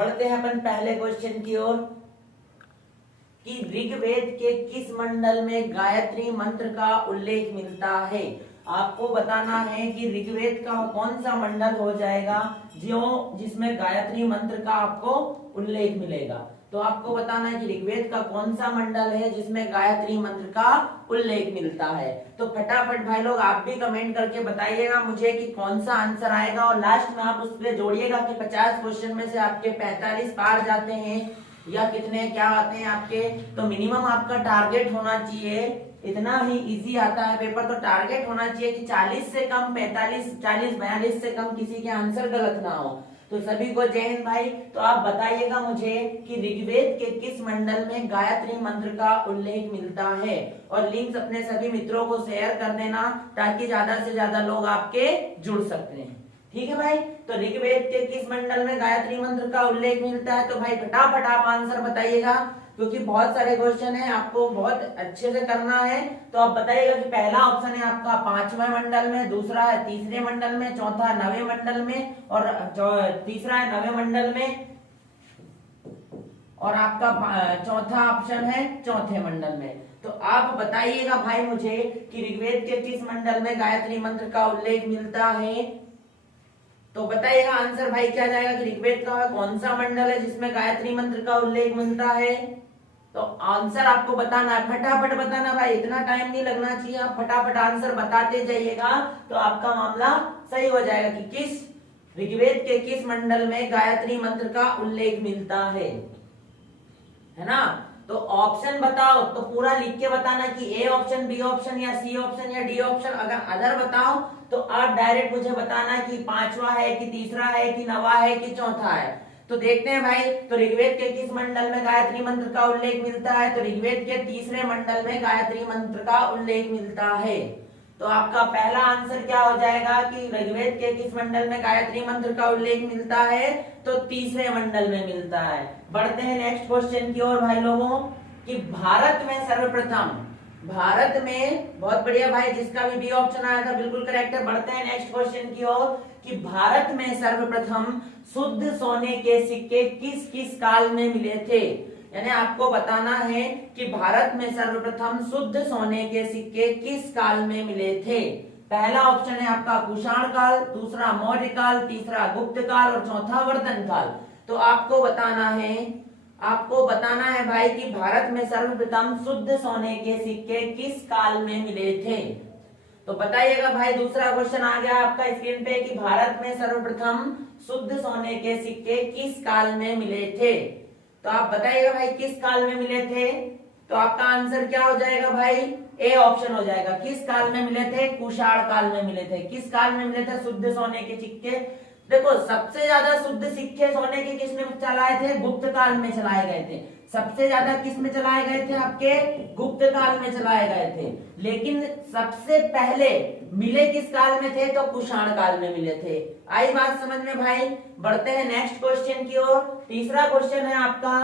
बढ़ते हैं अपन पहले क्वेश्चन की ओर कि ऋग्वेद के किस मंडल में गायत्री मंत्र का उल्लेख मिलता है। आपको बताना है कि ऋग्वेद का कौन सा मंडल हो जाएगा जो जिसमें गायत्री मंत्र का आपको उल्लेख मिलेगा। तो आपको बताना है कि ऋग्वेद का कौन सा मंडल है जिसमें गायत्री मंत्र का उल्लेख मिलता है। तो फटाफट भाई लोग आप भी कमेंट करके बताइएगा मुझे कि कौन सा आंसर आएगा और लास्ट में आप उस पर जोड़िएगा कि 50 क्वेश्चन में से आपके 45 पार जाते हैं या कितने क्या आते हैं आपके। तो मिनिमम आपका टारगेट होना चाहिए, इतना ही इजी आता है पेपर, तो टारगेट होना चाहिए कि 40 से कम 45, 40, 42 से कम किसी के आंसर गलत ना हो। तो सभी को जय हिंद भाई। तो आप बताइएगा मुझे कि ऋग्वेद के किस मंडल में गायत्री मंत्र का उल्लेख मिलता है और लिंक्स अपने सभी मित्रों को शेयर कर देना ताकि ज्यादा से ज्यादा लोग आपके जुड़ सकते हैं। ठीक है भाई। तो ऋग्वेद के किस मंडल में गायत्री मंत्र का उल्लेख मिलता है, तो भाई फटाफट आप आंसर बताइएगा क्योंकि बहुत सारे क्वेश्चन है, आपको बहुत अच्छे से करना है। तो आप बताइएगा कि पहला ऑप्शन है आपका 5वें मंडल में, दूसरा है 3रे मंडल में, चौथा 9वें मंडल में और तीसरा है 9वें मंडल में और आपका चौथा ऑप्शन है 4थे मंडल में। तो आप बताइएगा भाई मुझे कि ऋग्वेद के किस मंडल में गायत्री मंत्र का उल्लेख मिलता है। तो बताइएगा आंसर भाई क्या जाएगा कि ऋग्वेद का कौन सा मंडल है जिसमें गायत्री मंत्र का उल्लेख मिलता है। तो आंसर आपको बताना है, फटाफट बताना भाई, इतना टाइम नहीं लगना चाहिए, आप फटाफट आंसर बताते जाइएगा तो आपका मामला सही हो जाएगा कि किस ऋग्वेद के किस मंडल में गायत्री मंत्र का उल्लेख मिलता है ना। तो ऑप्शन बताओ तो पूरा लिख के बताना कि ए ऑप्शन, बी ऑप्शन या सी ऑप्शन या डी ऑप्शन। अगर अदर बताओ तो आप डायरेक्ट मुझे बताना कि 5वां है कि तीसरा है कि 9वां है कि चौथा है। तो देखते हैं भाई, तो ऋग्वेद के किस मंडल में गायत्री मंत्र का उल्लेख मिलता है, तो ऋग्वेद के 3रे मंडल में गायत्री मंत्र का उल्लेख मिलता है। तो आपका पहला आंसर क्या हो जाएगा कि ऋग्वेद के किस मंडल में गायत्री मंत्र का उल्लेख मिलता है, तो 3रे मंडल में मिलता है। बढ़ते हैं नेक्स्ट क्वेश्चन की ओर भाई लोगों कि भारत में सर्वप्रथम, भारत में बहुत बढ़िया भाई, जिसका भी बी ऑप्शन आया था बिल्कुल करेक्ट है। बढ़ते हैं नेक्स्ट क्वेश्चन की ओर कि भारत में सर्वप्रथम शुद्ध सोने के सिक्के किस किस काल में मिले थे। यानी आपको बताना है कि भारत में सर्वप्रथम शुद्ध सोने के सिक्के किस काल में मिले थे। पहला ऑप्शन है आपका कुषाण काल, दूसरा मौर्य काल, तीसरा गुप्त काल और चौथा वर्धन काल। तो आपको बताना है भाई कि भारत में सर्वप्रथम शुद्ध सोने के सिक्के किस काल में मिले थे। तो बताइएगा भाई, दूसरा क्वेश्चन आ गया आपका स्क्रीन पे कि भारत में सर्वप्रथम शुद्ध सोने के सिक्के किस काल में मिले थे। तो आप बताइएगा भाई किस काल में मिले थे। तो आपका आंसर क्या हो जाएगा भाई, ए ऑप्शन हो जाएगा। किस काल में मिले थे, कुषाण काल में मिले थे। किस काल में मिले थे शुद्ध सोने के सिक्के। देखो सबसे ज्यादा शुद्ध सिक्के सोने के किसने चलाए थे, गुप्त काल में चलाए गए थे। सबसे ज्यादा किस में चलाए गए थे, आपके गुप्त काल में चलाए गए थे। लेकिन सबसे पहले मिले किस काल में थे, तो कुषाण काल में मिले थे। आई बात समझ में भाई। बढ़ते हैं नेक्स्ट क्वेश्चन की ओर। तीसरा क्वेश्चन है आपका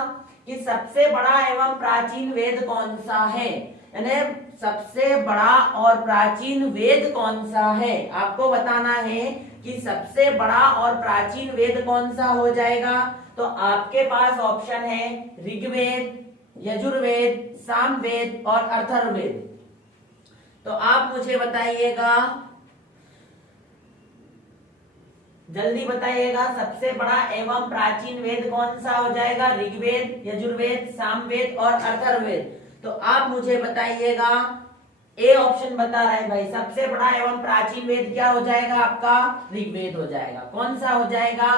कि सबसे बड़ा एवं प्राचीन वेद कौन सा है। यानी सबसे बड़ा और प्राचीन वेद कौन सा है, आपको बताना है कि सबसे बड़ा और प्राचीन वेद कौन सा हो जाएगा। तो आपके पास ऑप्शन है ऋग्वेद, यजुर्वेद, सामवेद और अथर्ववेद। तो आप मुझे बताइएगा, जल्दी बताइएगा सबसे बड़ा एवं प्राचीन वेद कौन सा हो जाएगा, ऋग्वेद, यजुर्वेद, सामवेद और अथर्ववेद। तो आप मुझे बताइएगा, ए ऑप्शन बता रहा है भाई सबसे बड़ा एवं प्राचीन वेद क्या हो जाएगा, आपका ऋग्वेद हो जाएगा। कौन सा हो जाएगा,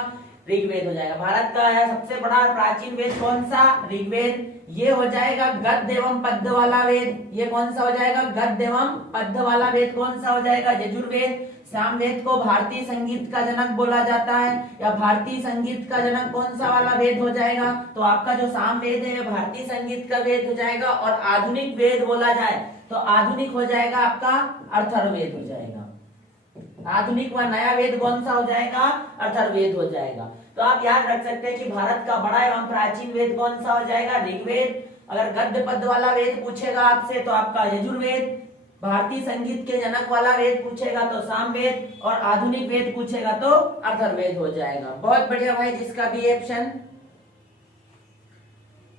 ऋग्वेद हो जाएगा। भारत का है सबसे बड़ा प्राचीन वेद कौन सा, ऋग्वेद। ये हो जाएगा गद्य एवं पद्य वाला वेद। ये कौन सा हो जाएगा, गद्य एवं पद्य वाला वेद कौन सा हो जाएगा, यजुर्वेद। सामवेद को भारतीय संगीत का जनक बोला जाता है, या भारतीय संगीत का जनक कौन सा वाला वेद हो जाएगा, तो आपका जो सामवेद है भारतीय संगीत का वेद हो जाएगा। और आधुनिक वेद बोला जाए तो आधुनिक हो जाएगा आपका अथर्ववेद हो जाएगा। आधुनिक व नया वेद कौन सा हो जाएगा, अथर्ववेद हो जाएगा। तो आप याद रख सकते हैं कि भारत का बड़ा एवं प्राचीन वेद कौन सा हो जाएगा, ऋग्वेद। अगर गद्य पद्य वाला वेद पूछेगा आपसे तो आपका यजुर्वेद। भारतीय संगीत के जनक वाला वेद पूछेगा तो सामवेद, और आधुनिक वेद पूछेगा तो अथर्ववेद हो जाएगा। बहुत बढ़िया भाई, जिसका भी ऑप्शन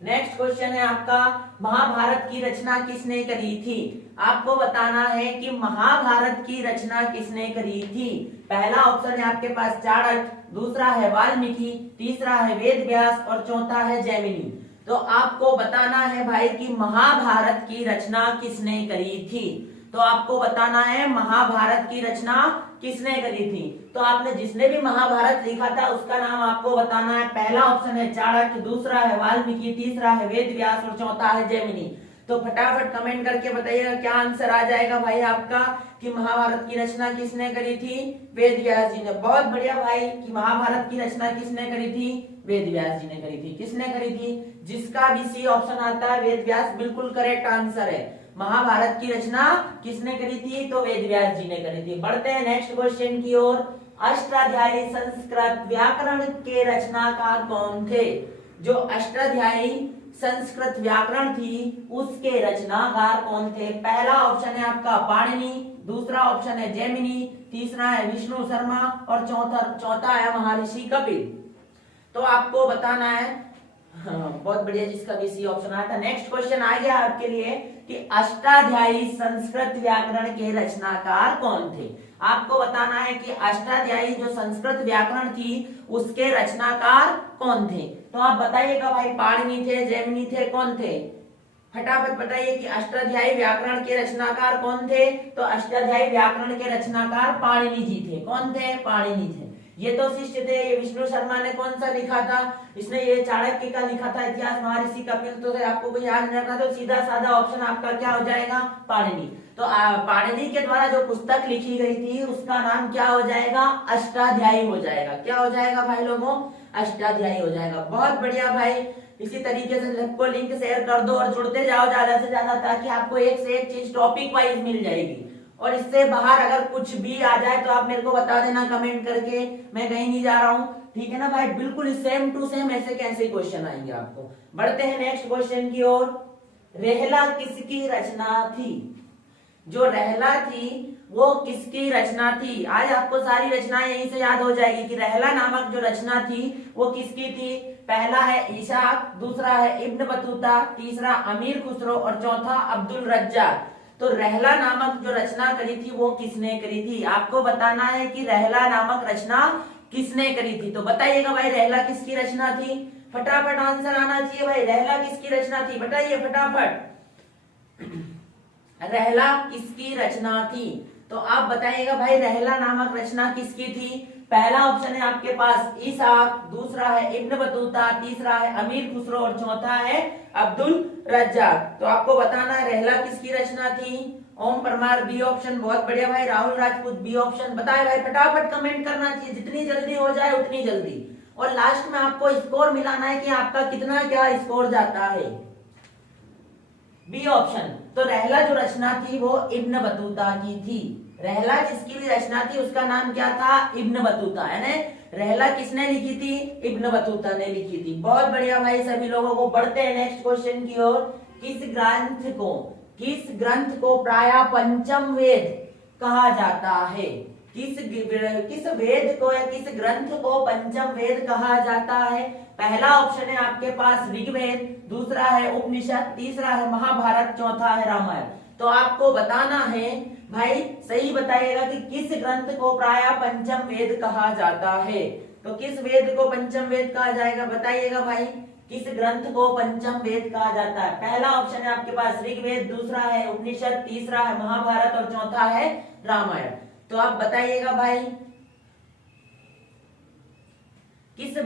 नेक्स्ट क्वेश्चन है आपका, महाभारत की रचना किसने करी थी? आपको बताना है कि महाभारत की रचना किसने करी थी। पहला ऑप्शन है आपके पास चाणक्य, दूसरा है वाल्मीकि, तीसरा है वेद व्यास और चौथा है जैमिनी। तो आपको बताना है भाई कि महाभारत की रचना किसने करी थी। तो आपको बताना है महाभारत की रचना किसने करी थी। तो आपने जिसने भी महाभारत लिखा था उसका नाम आपको बताना है। पहला ऑप्शन है चाणक्य, दूसरा है वाल्मीकि, तीसरा है वेद व्यास और चौथा है जैमिनी। तो फटाफट कमेंट करके बताइएगा क्या आंसर आ जाएगा भाई आपका कि महाभारत की रचना किसने करी थी? वेद व्यास जी ने। बहुत बढ़िया भाई कि महाभारत की रचना किसने करी थी? वेद व्यास जी ने करी थी। किसने करी थी? जिसका भी सी ऑप्शन आता है वेद व्यास बिल्कुल करेक्ट आंसर है। महाभारत की रचना किसने करी थी? तो वेद व्यास जी ने करी थी। बढ़ते हैं नेक्स्ट क्वेश्चन की ओर। अष्टाध्यायी संस्कृत व्याकरण के रचनाकार कौन थे? जो अष्टाध्यायी संस्कृत व्याकरण थी उसके रचनाकार कौन थे? पहला ऑप्शन है आपका पाणिनि, दूसरा ऑप्शन है जैमिनी, तीसरा है विष्णु शर्मा और चौथा है महर्षि कपिल। तो आपको बताना है। हाँ, बहुत बढ़िया, जिसका भी सी ऑप्शन आया था। नेक्स्ट क्वेश्चन आ गया आपके लिए कि अष्टाध्यायी संस्कृत व्याकरण के रचनाकार कौन थे? आपको बताना है कि अष्टाध्यायी जो संस्कृत व्याकरण थी उसके रचनाकार कौन थे। तो आप बताइएगा भाई, पाणिनि थे, जैमिनी थे, कौन थे? फटाफट बताइए कि अष्टाध्यायी व्याकरण के रचनाकार कौन थे। तो अष्टाध्यायी व्याकरण के रचनाकार पाणिनि जी थे। कौन थे? पाणिनि थे। ये तो शिष्य थे। ये विष्णु शर्मा ने कौन सा लिखा था? इसने ये चाणक्य का लिखा था इतिहास, महर्षि कपिल। तो आपको कोई याद नहीं रखना तो सीधा साधा ऑप्शन आपका क्या हो जाएगा? पाणिनि। तो पाणिनि के द्वारा जो पुस्तक लिखी गई थी उसका नाम क्या हो जाएगा? अष्टाध्यायी हो जाएगा। क्या हो जाएगा भाई लोगों? अष्टाध्यायी हो जाएगा। बहुत बढ़िया भाई। इसी तरीके से सबको लिंक शेयर कर दो और जुड़ते जाओ ज्यादा से ज्यादा, ताकि आपको एक से एक चीज टॉपिक वाइज मिल जाएगी। और इससे बाहर अगर कुछ भी आ जाए तो आप मेरे को बता देना कमेंट करके, मैं कहीं नहीं जा रहा हूँ। ठीक है ना भाई? बिल्कुल सेम टू सेम ऐसे कैसे क्वेश्चन आएंगे आपको। बढ़ते हैं नेक्स्ट क्वेश्चन की ओर। रहला किसकी रचना थी? जो रहला थी वो किसकी रचना थी? आज आपको सारी रचनाएं यहीं से याद हो जाएगी कि रहला नामक जो रचना थी वो किसकी थी। पहला है इशाक, दूसरा है इब्न बतूता, तीसरा अमीर खुसरो और चौथा अब्दुल रज्जाक। तो रहला नामक जो रचना करी थी वो किसने करी थी? आपको बताना है कि रहला नामक रचना किसने करी थी। तो बताइएगा भाई, रहला किसकी रचना थी? फटाफट आंसर आना चाहिए भाई। रहला किसकी रचना थी? बताइए फटाफट। रहला किसकी रचना थी? तो आप बताइएगा भाई, रहला नामक रचना किसकी थी? पहला ऑप्शन है आपके पास इसाक, दूसरा है इब्न बतूता, तीसरा है अमीर खुसरो और चौथा है अब्दुल रज्जाक। तो आपको बताना है रहला किसकी रचना थी। Om Parmar B option. बहुत बढ़िया भाई। Rahul Rajput B option. बताए भाई, फटाफट कमेंट करना चाहिए, जितनी जल्दी हो जाए उतनी जल्दी। और लास्ट में आपको स्कोर मिलाना है कि आपका कितना क्या स्कोर जाता है। B option. तो रहला जो रचना थी वो इब्न बतूता की थी। रहला जिसकी भी रचना थी उसका नाम क्या था? Ibn Battuta. यानी रहला किसने लिखी थी? इब्न बतूता ने लिखी थी। बहुत बढ़िया भाई सभी लोगों को। बढ़ते हैं नेक्स्ट क्वेश्चन की ओर। किस ग्रंथ को प्राय पंचम वेद कहा जाता है? किस वेद को या किस ग्रंथ को पंचम वेद कहा जाता है? पहला ऑप्शन है आपके पास ऋग्वेद, दूसरा है उपनिषद, तीसरा है महाभारत, चौथा है रामायण। तो आपको बताना है भाई, सही बताइएगा कि किस ग्रंथ को प्राय पंचम वेद कहा जाता है। तो किस वेद को पंचम वेद कहा जाएगा? बताइएगा भाई, किस ग्रंथ को पंचम वेद कहा जाता है? पहला ऑप्शन है आपके पास ऋग्वेद, दूसरा है उपनिषद, तीसरा है महाभारत और चौथा है रामायण। तो आप बताइएगा भाई, किस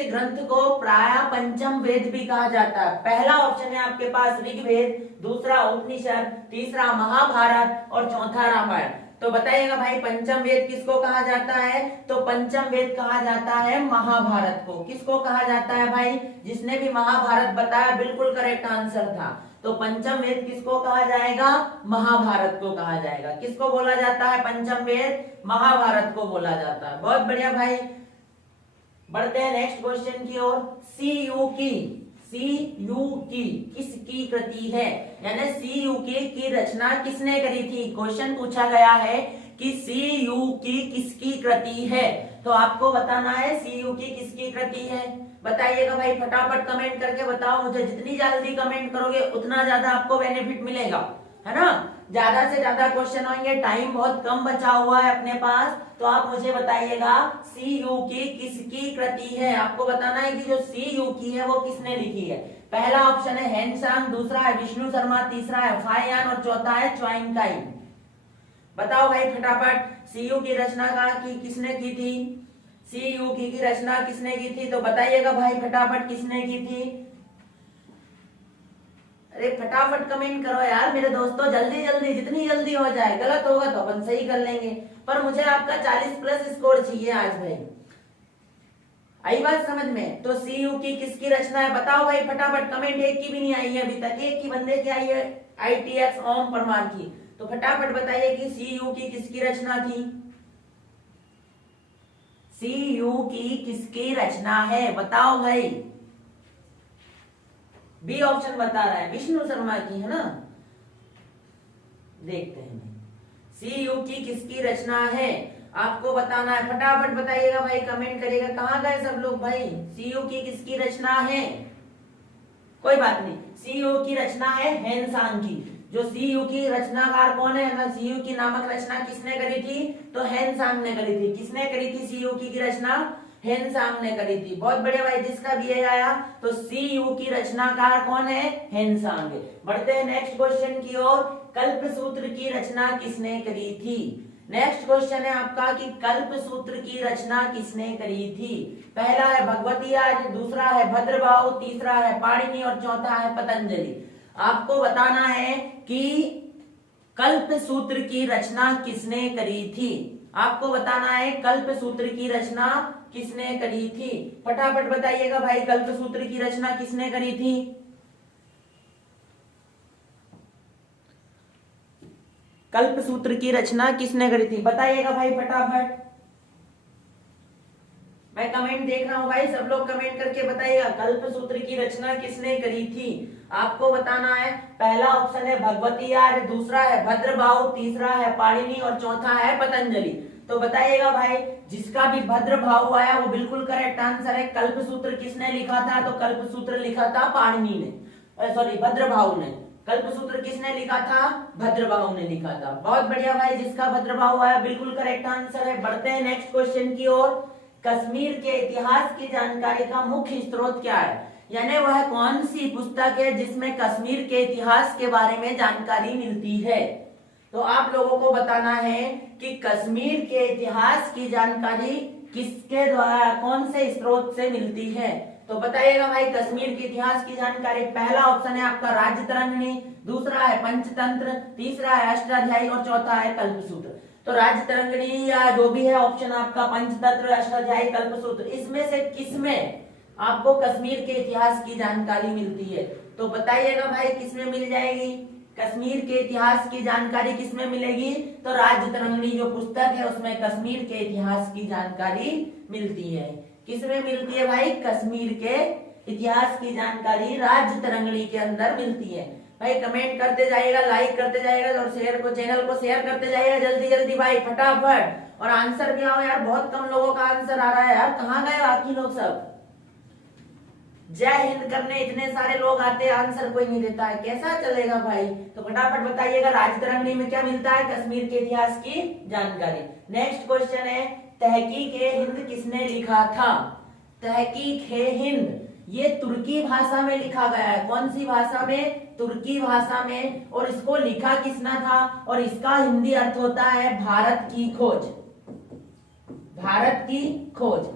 ग्रंथ को प्राय पंचम वेद भी कहा जाता है? पहला ऑप्शन है आपके पास ऋग्वेद, दूसरा उपनिषद, तीसरा महाभारत और चौथा रामायण। तो बताइएगा भाई, पंचम वेद किसको कहा जाता है? तो पंचम वेद कहा जाता है महाभारत को। किसको कहा जाता है भाई? जिसने भी महाभारत बताया बिल्कुल करेक्ट आंसर था। तो पंचम वेद किसको कहा जाएगा? महाभारत को कहा जाएगा। किसको बोला जाता है पंचम वेद? महाभारत को बोला जाता है। बहुत बढ़िया भाई। बढ़ते हैं नेक्स्ट क्वेश्चन की ओर। सीयू की किसकी कृति है? यानी सीयू की रचना किसने करी थी? क्वेश्चन पूछा गया है कि सी यू की किसकी कृति है। तो आपको बताना है सी यू की किसकी कृति है। बताइएगा भाई, फटाफट कमेंट करके बताओ मुझे। जितनी जल्दी कमेंट करोगे उतना ज्यादा आपको बेनिफिट मिलेगा, है ना। ज्यादा से ज्यादा क्वेश्चन होंगे, टाइम बहुत कम बचा हुआ है अपने पास, तो आप मुझे बताइएगा सी यू की किसकी कृति है। आपको बताना है कि जो सी यू की है वो किसने लिखी है। पहला ऑप्शन है हेनसांग, दूसरा है विष्णु शर्मा, तीसरा है फायान और चौथा है च्वाइंग काई। बताओ भाई फटाफट, सी यू की रचना किसने की थी। सी यू की रचना किसने की थी, तो बताइएगा भाई फटाफट किसने की थी। अरे फटाफट कमेंट करो यार मेरे दोस्तों, जल्दी जल्दी, जितनी जल्दी हो जाए। गलत होगा तो अपन सही कर लेंगे, पर मुझे आपका 40+ स्कोर चाहिए आज भाई। आई बात समझ में। तो सी यू की किसकी रचना है, बताओ भाई फटाफट। कमेंट एक की भी नहीं आई है अभी तक, एक ही बंदे की आई है, ITX ओम परमार की। तो फटाफट बताइए कि सी यू की किसकी रचना थी। सी यू की किसकी रचना है, बताओ भाई। बी ऑप्शन बता रहा है विष्णु शर्मा की, है ना। देखते हैं सी यू की किसकी रचना है, आपको बताना है। फटाफट बताइएगा भाई, कमेंट करिएगा। कहां गए सब लोग भाई। सी यू की किसकी रचना है, कोई बात नहीं, सी यू की रचना है हेनसांग की। जो सी यू की रचनाकार कौन है ना, सी यू की नामक रचना किसने करी थी, तो हेनसांग ने करी थी। किसने करी थी सी यू की रचना, हेनसांग ने करी थी। बहुत बढ़िया भाई, जिसका भी ये आया। तो सी यू की रचनाकार कौन है, हेनसांग। बढ़ते हैं नेक्स्ट क्वेश्चन की ओर। कल्पसूत्र की रचना किसने करी थी। नेक्स्ट क्वेश्चन है आपका कि कल्पसूत्र की रचना किसने करी थी। पहला है भगवती आर्य, दूसरा है भद्रबाहु, तीसरा है पाणिनि और चौथा है पतंजलि। आपको बताना है कि कल्पसूत्र की रचना किसने करी थी। आपको बताना है कल्पसूत्र की रचना किसने करी थी। फटाफट बताइएगा भाई, कल्पसूत्र की रचना किसने करी थी। कल्पसूत्र की रचना किसने करी थी, बताइएगा भाई फटाफट। मैं कमेंट देख रहा हूं भाई, सब लोग कमेंट करके बताइएगा कल्पसूत्र की रचना किसने करी थी। आपको बताना है। पहला ऑप्शन है भगवती आर्य, दूसरा है भद्रबाहु, तीसरा है पाणिनि और चौथा है पतंजलि। तो बताइएगा भाई, जिसका भी भद्रबाहु आया वो बिल्कुल करेक्ट आंसर है। कल्पसूत्र किसने लिखा था, तो कल्पसूत्र लिखा था पाणिनि ने, सॉरी भद्रबाहु ने। कल्पसूत्र किसने लिखा था, भद्रबाहु ने लिखा था। बहुत बढ़िया भाई, जिसका भद्रबाहु आया बिल्कुल करेक्ट आंसर है। बढ़ते हैं नेक्स्ट क्वेश्चन की ओर। कश्मीर के इतिहास की जानकारी का मुख्य स्रोत क्या है, यानी वह कौन सी पुस्तक है जिसमें कश्मीर के इतिहास के बारे में जानकारी मिलती है। तो आप लोगों को बताना है कि कश्मीर के इतिहास की जानकारी किसके द्वारा, कौन से स्रोत से मिलती है। तो बताइएगा भाई, कश्मीर के इतिहास की जानकारी। पहला ऑप्शन है आपका राज्य तरंगिणी, दूसरा है पंचतंत्र, तीसरा है अष्टाध्यायी और चौथा है कल्पसूत्र। तो राज्य तरंगिणी या जो भी है ऑप्शन आपका, पंचतंत्र, अष्टाध्यायी, कल्पसूत्र, इसमें से किसमें आपको कश्मीर के इतिहास की जानकारी मिलती है। तो बताइएगा भाई किसमें मिल जाएगी कश्मीर के इतिहास की जानकारी, किसमें मिलेगी। तो राज्य तरंगिणी जो पुस्तक है उसमें कश्मीर के इतिहास की जानकारी मिलती है। किसमें मिलती है भाई, कश्मीर के इतिहास की जानकारी राज्य तरंगिणी के अंदर मिलती है। भाई कमेंट करते जाइएगा, लाइक करते जाइएगा और चैनल को शेयर करते जाइएगा जल्दी जल्दी भाई फटाफट। और आंसर भी आओ यार, बहुत कम लोगों का आंसर आ रहा है यार, कहाँ गए बाकी लोग सब। जय हिंद करने इतने सारे लोग आते हैं, आंसर कोई नहीं देता है, कैसा चलेगा भाई। तो फटाफट बताइएगा राज्य तरंगिणी में क्या मिलता है, कश्मीर के इतिहास की जानकारी। नेक्स्ट क्वेश्चन है, तहकीक-ए-हिंद किसने लिखा था। तहकीक-ए-हिंद ये तुर्की भाषा में लिखा गया है। कौन सी भाषा में, तुर्की भाषा में। और इसको लिखा किसने था, और इसका हिंदी अर्थ होता है भारत की खोज। भारत की खोज।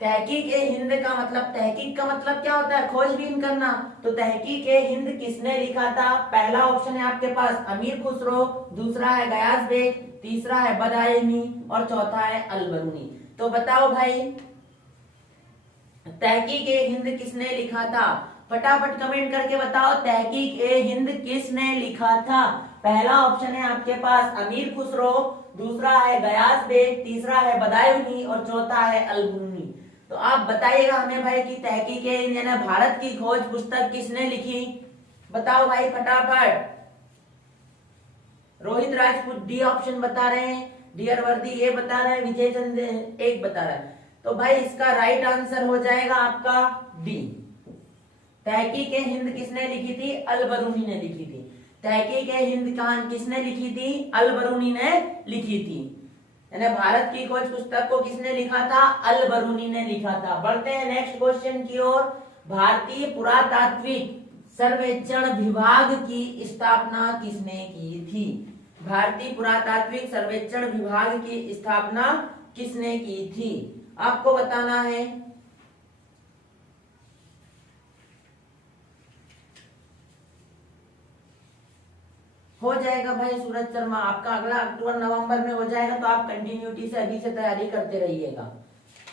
तहकीक-ए-हिंद का मतलब, तहकीक का मतलब क्या होता है, खोजबीन करना। तो तहकीक-ए-हिंद किसने लिखा था। पहला ऑप्शन है आपके पास अमीर खुसरो, दूसरा है गयास बेग, तीसरा है बदायूनी और चौथा है अलबरूनी। तो बताओ भाई, तहकीक-ए-हिंद किसने लिखा था। फटाफट कमेंट करके बताओ, तहकीक-ए-हिंद किसने लिखा था। पहला ऑप्शन है आपके पास अमीर खुसरो, दूसरा है गयास बेग, तीसरा है बदायूनी और चौथा है अलबरूनी। तो आप बताइएगा हमें भाई कि तहकीक-ए-हिंद यानी भारत की खोज पुस्तक किसने लिखी, बताओ भाई फटाफट। रोहित राजपूत डी ऑप्शन बता रहे हैं, डियर वर्दी ए बता रहे हैं, विजय चंद्र एक बता रहा है। तो भाई इसका राइट आंसर हो जाएगा आपका डी। तहकीक हिंद किसने लिखी थी? अल-बरूनी ने लिखी थी। तहकीक हिंद कहानी किसने लिखी थी? अल-बरूनी ने लिखी थी। यानी भारत की खोज पुस्तक को किसने लिखा था? अल-बरूनी ने लिखा था। बढ़ते हैं नेक्स्ट क्वेश्चन की ओर। भारतीय पुरातात्विक सर्वेक्षण विभाग की स्थापना किसने की थी? भारतीय पुरातात्विक सर्वेक्षण विभाग की स्थापना किसने की थी? आपको बताना है। हो जाएगा भाई सूरज शर्मा, आपका अगला अक्टूबर नवंबर में हो जाएगा, तो आप कंटिन्यूटी से अभी से तैयारी करते रहिएगा।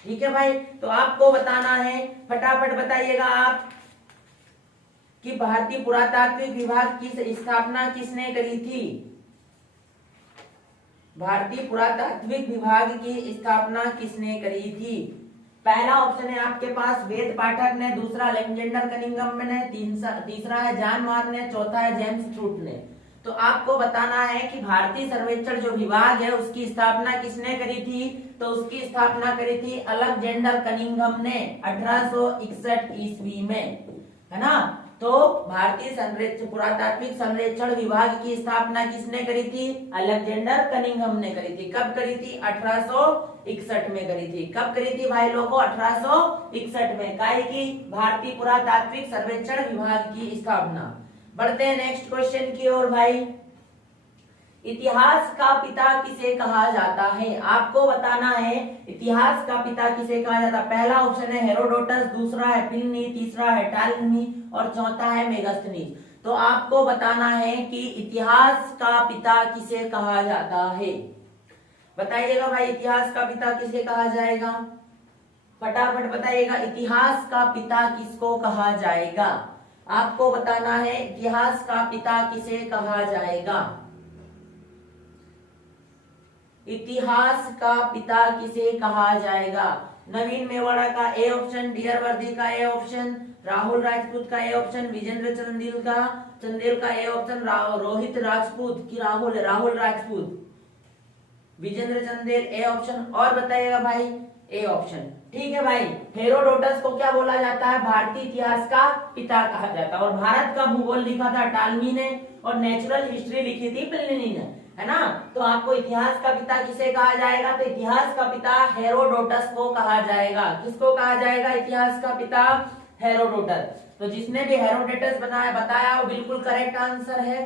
ठीक है भाई, तो आपको बताना है, फटाफट बताइएगा आप कि भारतीय पुरातात्विक विभाग की स्थापना किसने करी थी? भारतीय पुरातात्विक विभाग की स्थापना किसने करी थी? पहला ऑप्शन है आपके पास वेद पाठक ने, दूसरा अलेक्जेंडर कनिंघम ने, तीसरा है जॉन मार्क ने, चौथा है जेम्स ट्रूट ने। तो आपको बताना है कि भारतीय सर्वेक्षण जो विभाग है उसकी स्थापना किसने करी थी? तो उसकी स्थापना करी थी अलेक्जेंडर कनिंघम ने 1861 ईस्वी में, है ना। तो भारतीय पुरातात्विक सर्वेक्षण विभाग की स्थापना किसने करी थी? अलेक्जेंडर कनिंघम ने करी थी। कब करी थी? 1861 में करी थी। कब करी थी भाई लोगों? 1861 में। काहे की? भारतीय पुरातात्विक सर्वेक्षण विभाग की स्थापना। बढ़ते हैं नेक्स्ट क्वेश्चन की ओर भाई। इतिहास का पिता किसे कहा जाता है? आपको बताना है इतिहास का पिता किसे कहा जाता है। पहला ऑप्शन है हेरोडोटस, दूसरा है प्लिनी, तीसरा है टालनी और चौथा है मेगास्थनीज। तो आपको बताना है कि इतिहास का पिता किसे कहा जाता है। बताइएगा भाई, इतिहास का पिता किसे कहा जाएगा? फटाफट बताइएगा, इतिहास का पिता किसको कहा जाएगा? आपको बताना है इतिहास का पिता किसे कहा जाएगा। इतिहास का पिता किसे कहा जाएगा? नवीन मेवाड़ा का ए ऑप्शन, डियर वर्दी का ए ऑप्शन, राहुल राजपूत का ए ऑप्शन, विजेंद्र चंदेल का ए ऑप्शन, रोहित राजपूत की राहुल राजपूत, विजेंद्र चंदेल ए ऑप्शन, और बताइएगा भाई ए ऑप्शन। ठीक है भाई, हेरोडोटस को क्या बोला जाता है? भारतीय इतिहास का पिता कहा जाता है। और भारत का भूगोल लिखा था टालमी ने, और नेचुरल हिस्ट्री लिखी थी प्लिनी ने, है ना। तो आपको इतिहास का पिता किसे कहा जाएगा? तो इतिहास का पिता हेरोडोटस को कहा जाएगा। किसको कहा जाएगा इतिहास का पिता? हेरोडोटस। तो जिसने भी हेरोडोटस बताया वो बिल्कुल करेक्ट आंसर है।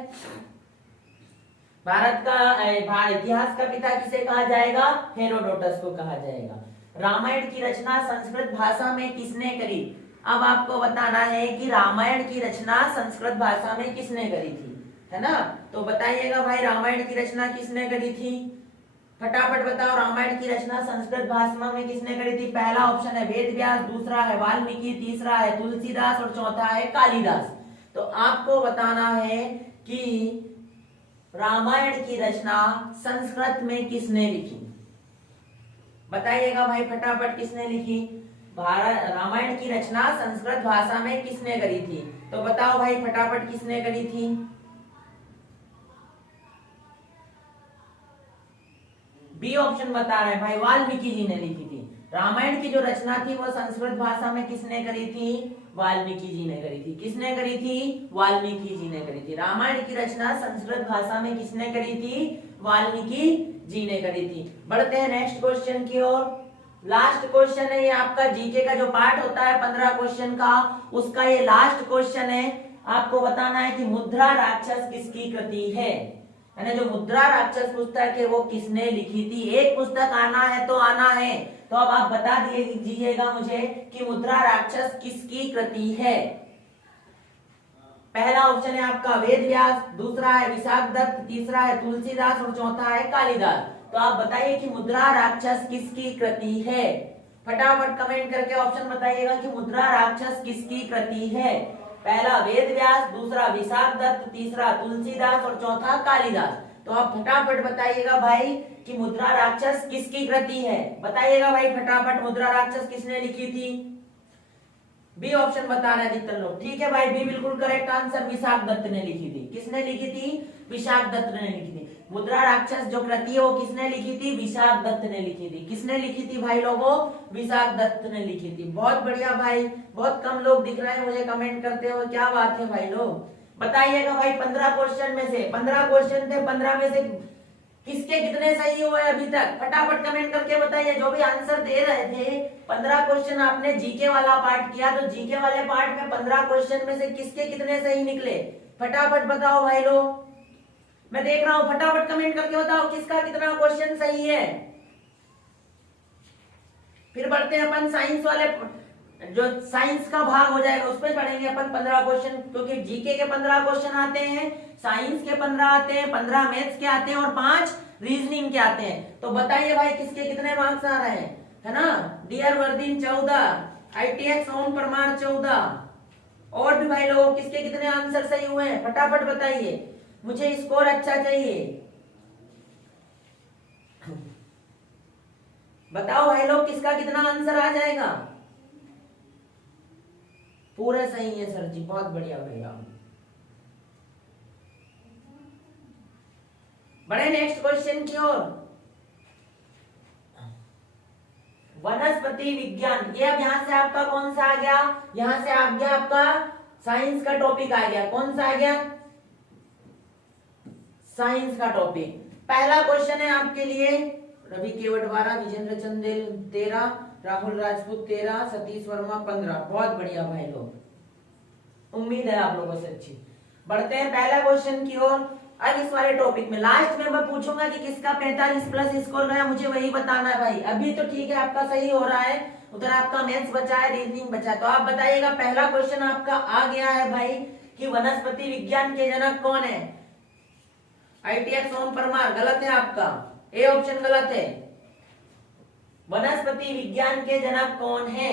भारत का इतिहास का पिता किसे कहा जाएगा? हेरोडोटस को कहा जाएगा। रामायण की रचना संस्कृत भाषा में किसने करी? अब आपको बताना है कि रामायण की रचना संस्कृत भाषा में किसने करी थी, है ना। तो बताइएगा भाई, रामायण की रचना किसने करी थी? फटाफट बताओ, रामायण की रचना संस्कृत भाषा में किसने करी थी? पहला ऑप्शन है वेद व्यास, दूसरा है वाल्मीकि, तीसरा है तुलसीदास और चौथा है कालिदास। तो आपको बताना है कि रामायण की रचना संस्कृत में किसने लिखी? बताइएगा भाई फटाफट, किसने लिखी? रामायण की रचना संस्कृत भाषा में किसने करी थी? तो बताओ भाई फटाफट, किसने करी थी? बी ऑप्शन बता रहे हैं भाई, वाल्मीकि जी ने लिखी थी। रामायण की जो रचना थी वो संस्कृत भाषा में किसने करी थी? वाल्मीकि जी ने करी थी। किसने करी थी? वाल्मीकि जी ने करी थी। रामायण की रचना संस्कृत भाषा में किसने करी थी? वाल्मीकि जी ने करी थी। बढ़ते हैं नेक्स्ट क्वेश्चन की ओर। लास्ट क्वेश्चन है ये आपका जीके का जो पार्ट होता है 15 क्वेश्चन का, उसका ये लास्ट क्वेश्चन है। आपको बताना है कि मुद्रा राक्षस किसकी कृति है, यानी जो मुद्रा राक्षस पुस्तक है वो किसने लिखी थी। एक पुस्तक आना है तो आना है, तो अब आप बता दीजिएगा मुझे कि मुद्रा राक्षस किसकी कृति है। पहला ऑप्शन है आपका वेद व्यास, दूसरा है विशाख दत्त, तीसरा है तुलसीदास और चौथा है कालिदास। तो आप बताइए कि मुद्रा राक्षस किसकी कृति है। फटाफट कमेंट करके ऑप्शन बताइएगा कि मुद्रा राक्षस किसकी कृति है। पहला वेद व्यास, दूसरा विशाख दत्त, तीसरा तुलसीदास और चौथा कालिदास। तो आप फटाफट बताइएगा भाई कि मुद्रा राक्षस किसकी कृति है। बताइएगा भाई फटाफट, मुद्रा राक्षस किसने लिखी थी। बी ऑप्शन बता रहे अधिकतर लोग। ठीक है भाई, बी बिल्कुल करेक्ट आंसर, विशाख दत्त ने लिखी थी। किसने लिखी थी? विशाख दत्त ने लिखी थी। मुद्रा राक्षस जो कृति है वो किसने लिखी थी? विशाख दत्त ने लिखी थी। किसने लिखी थी भाई लोगों? विशाख दत्त ने लिखी थी। बहुत बढ़िया भाई, बहुत कम लोग दिख रहे हैं मुझे कमेंट करते हुए, क्या बात है भाई लोग। बताइएगा भाई 15 क्वेश्चन में से 15 क्वेश्चन थे, 15 में से किसके कितने सही हुए अभी तक? फटाफट कमेंट करके बताइए। जो भी आंसर दे रहे थे, 15 क्वेश्चन आपने जीके वाला पार्ट किया, तो जीके वाले पार्ट में 15 क्वेश्चन में से किसके कितने सही निकले? फटाफट बताओ भाई लोग, मैं देख रहा हूं, फटाफट कमेंट करके बताओ किसका कितना क्वेश्चन सही है। फिर बढ़ते हैं अपन साइंस वाले, जो साइंस का भाग हो जाएगा उस पर पढ़ेंगे अपन 15 क्वेश्चन, क्योंकि जीके के 15 क्वेश्चन आते हैं, साइंस के 15 आते हैं, 15 मैथ्स के आते हैं और 5 रीजनिंग के आते हैं। तो बताइए भाई किसके कितने मार्क्स आ रहे हैं, है ना। डियर वर्दीन 14, ITX ओम परमार 14, और भी भाई लोग किसके कितने आंसर सही हुए हैं फटाफट बताइए, मुझे स्कोर अच्छा चाहिए। बताओ भाई लोग किसका कितना आंसर आ जाएगा। पूरे सही है सर जी, बहुत बढ़िया भैया। बढ़े नेक्स्ट क्वेश्चन की ओर। वनस्पति विज्ञान, ये अब यहां से आपका कौन सा आ गया? यहां से आ गया आपका साइंस का टॉपिक आ गया। कौन सा आ गया? साइंस का टॉपिक। पहला क्वेश्चन है आपके लिए, रवि केवट 12, विजेंद्र चंदेल 13, राहुल राजपूत 13, सतीश वर्मा 15। बहुत बढ़िया भाई लोग, उम्मीद है आप लोगों से अच्छी। बढ़ते हैं पहला क्वेश्चन की ओर। अब इस वाले टॉपिक में लास्ट में मैं पूछूंगा कि किसका 45 प्लस स्कोर गया, मुझे वही बताना है भाई। अभी तो ठीक है आपका सही हो रहा है, उधर आपका मैथ्स बचा है, रीजनिंग बचा है। तो आप बताइएगा, पहला क्वेश्चन आपका आ गया है भाई कि वनस्पति विज्ञान के जनक कौन है? ITX ओम परमार, गलत है आपका, ए ऑप्शन गलत है। वनस्पति विज्ञान के जनक कौन है?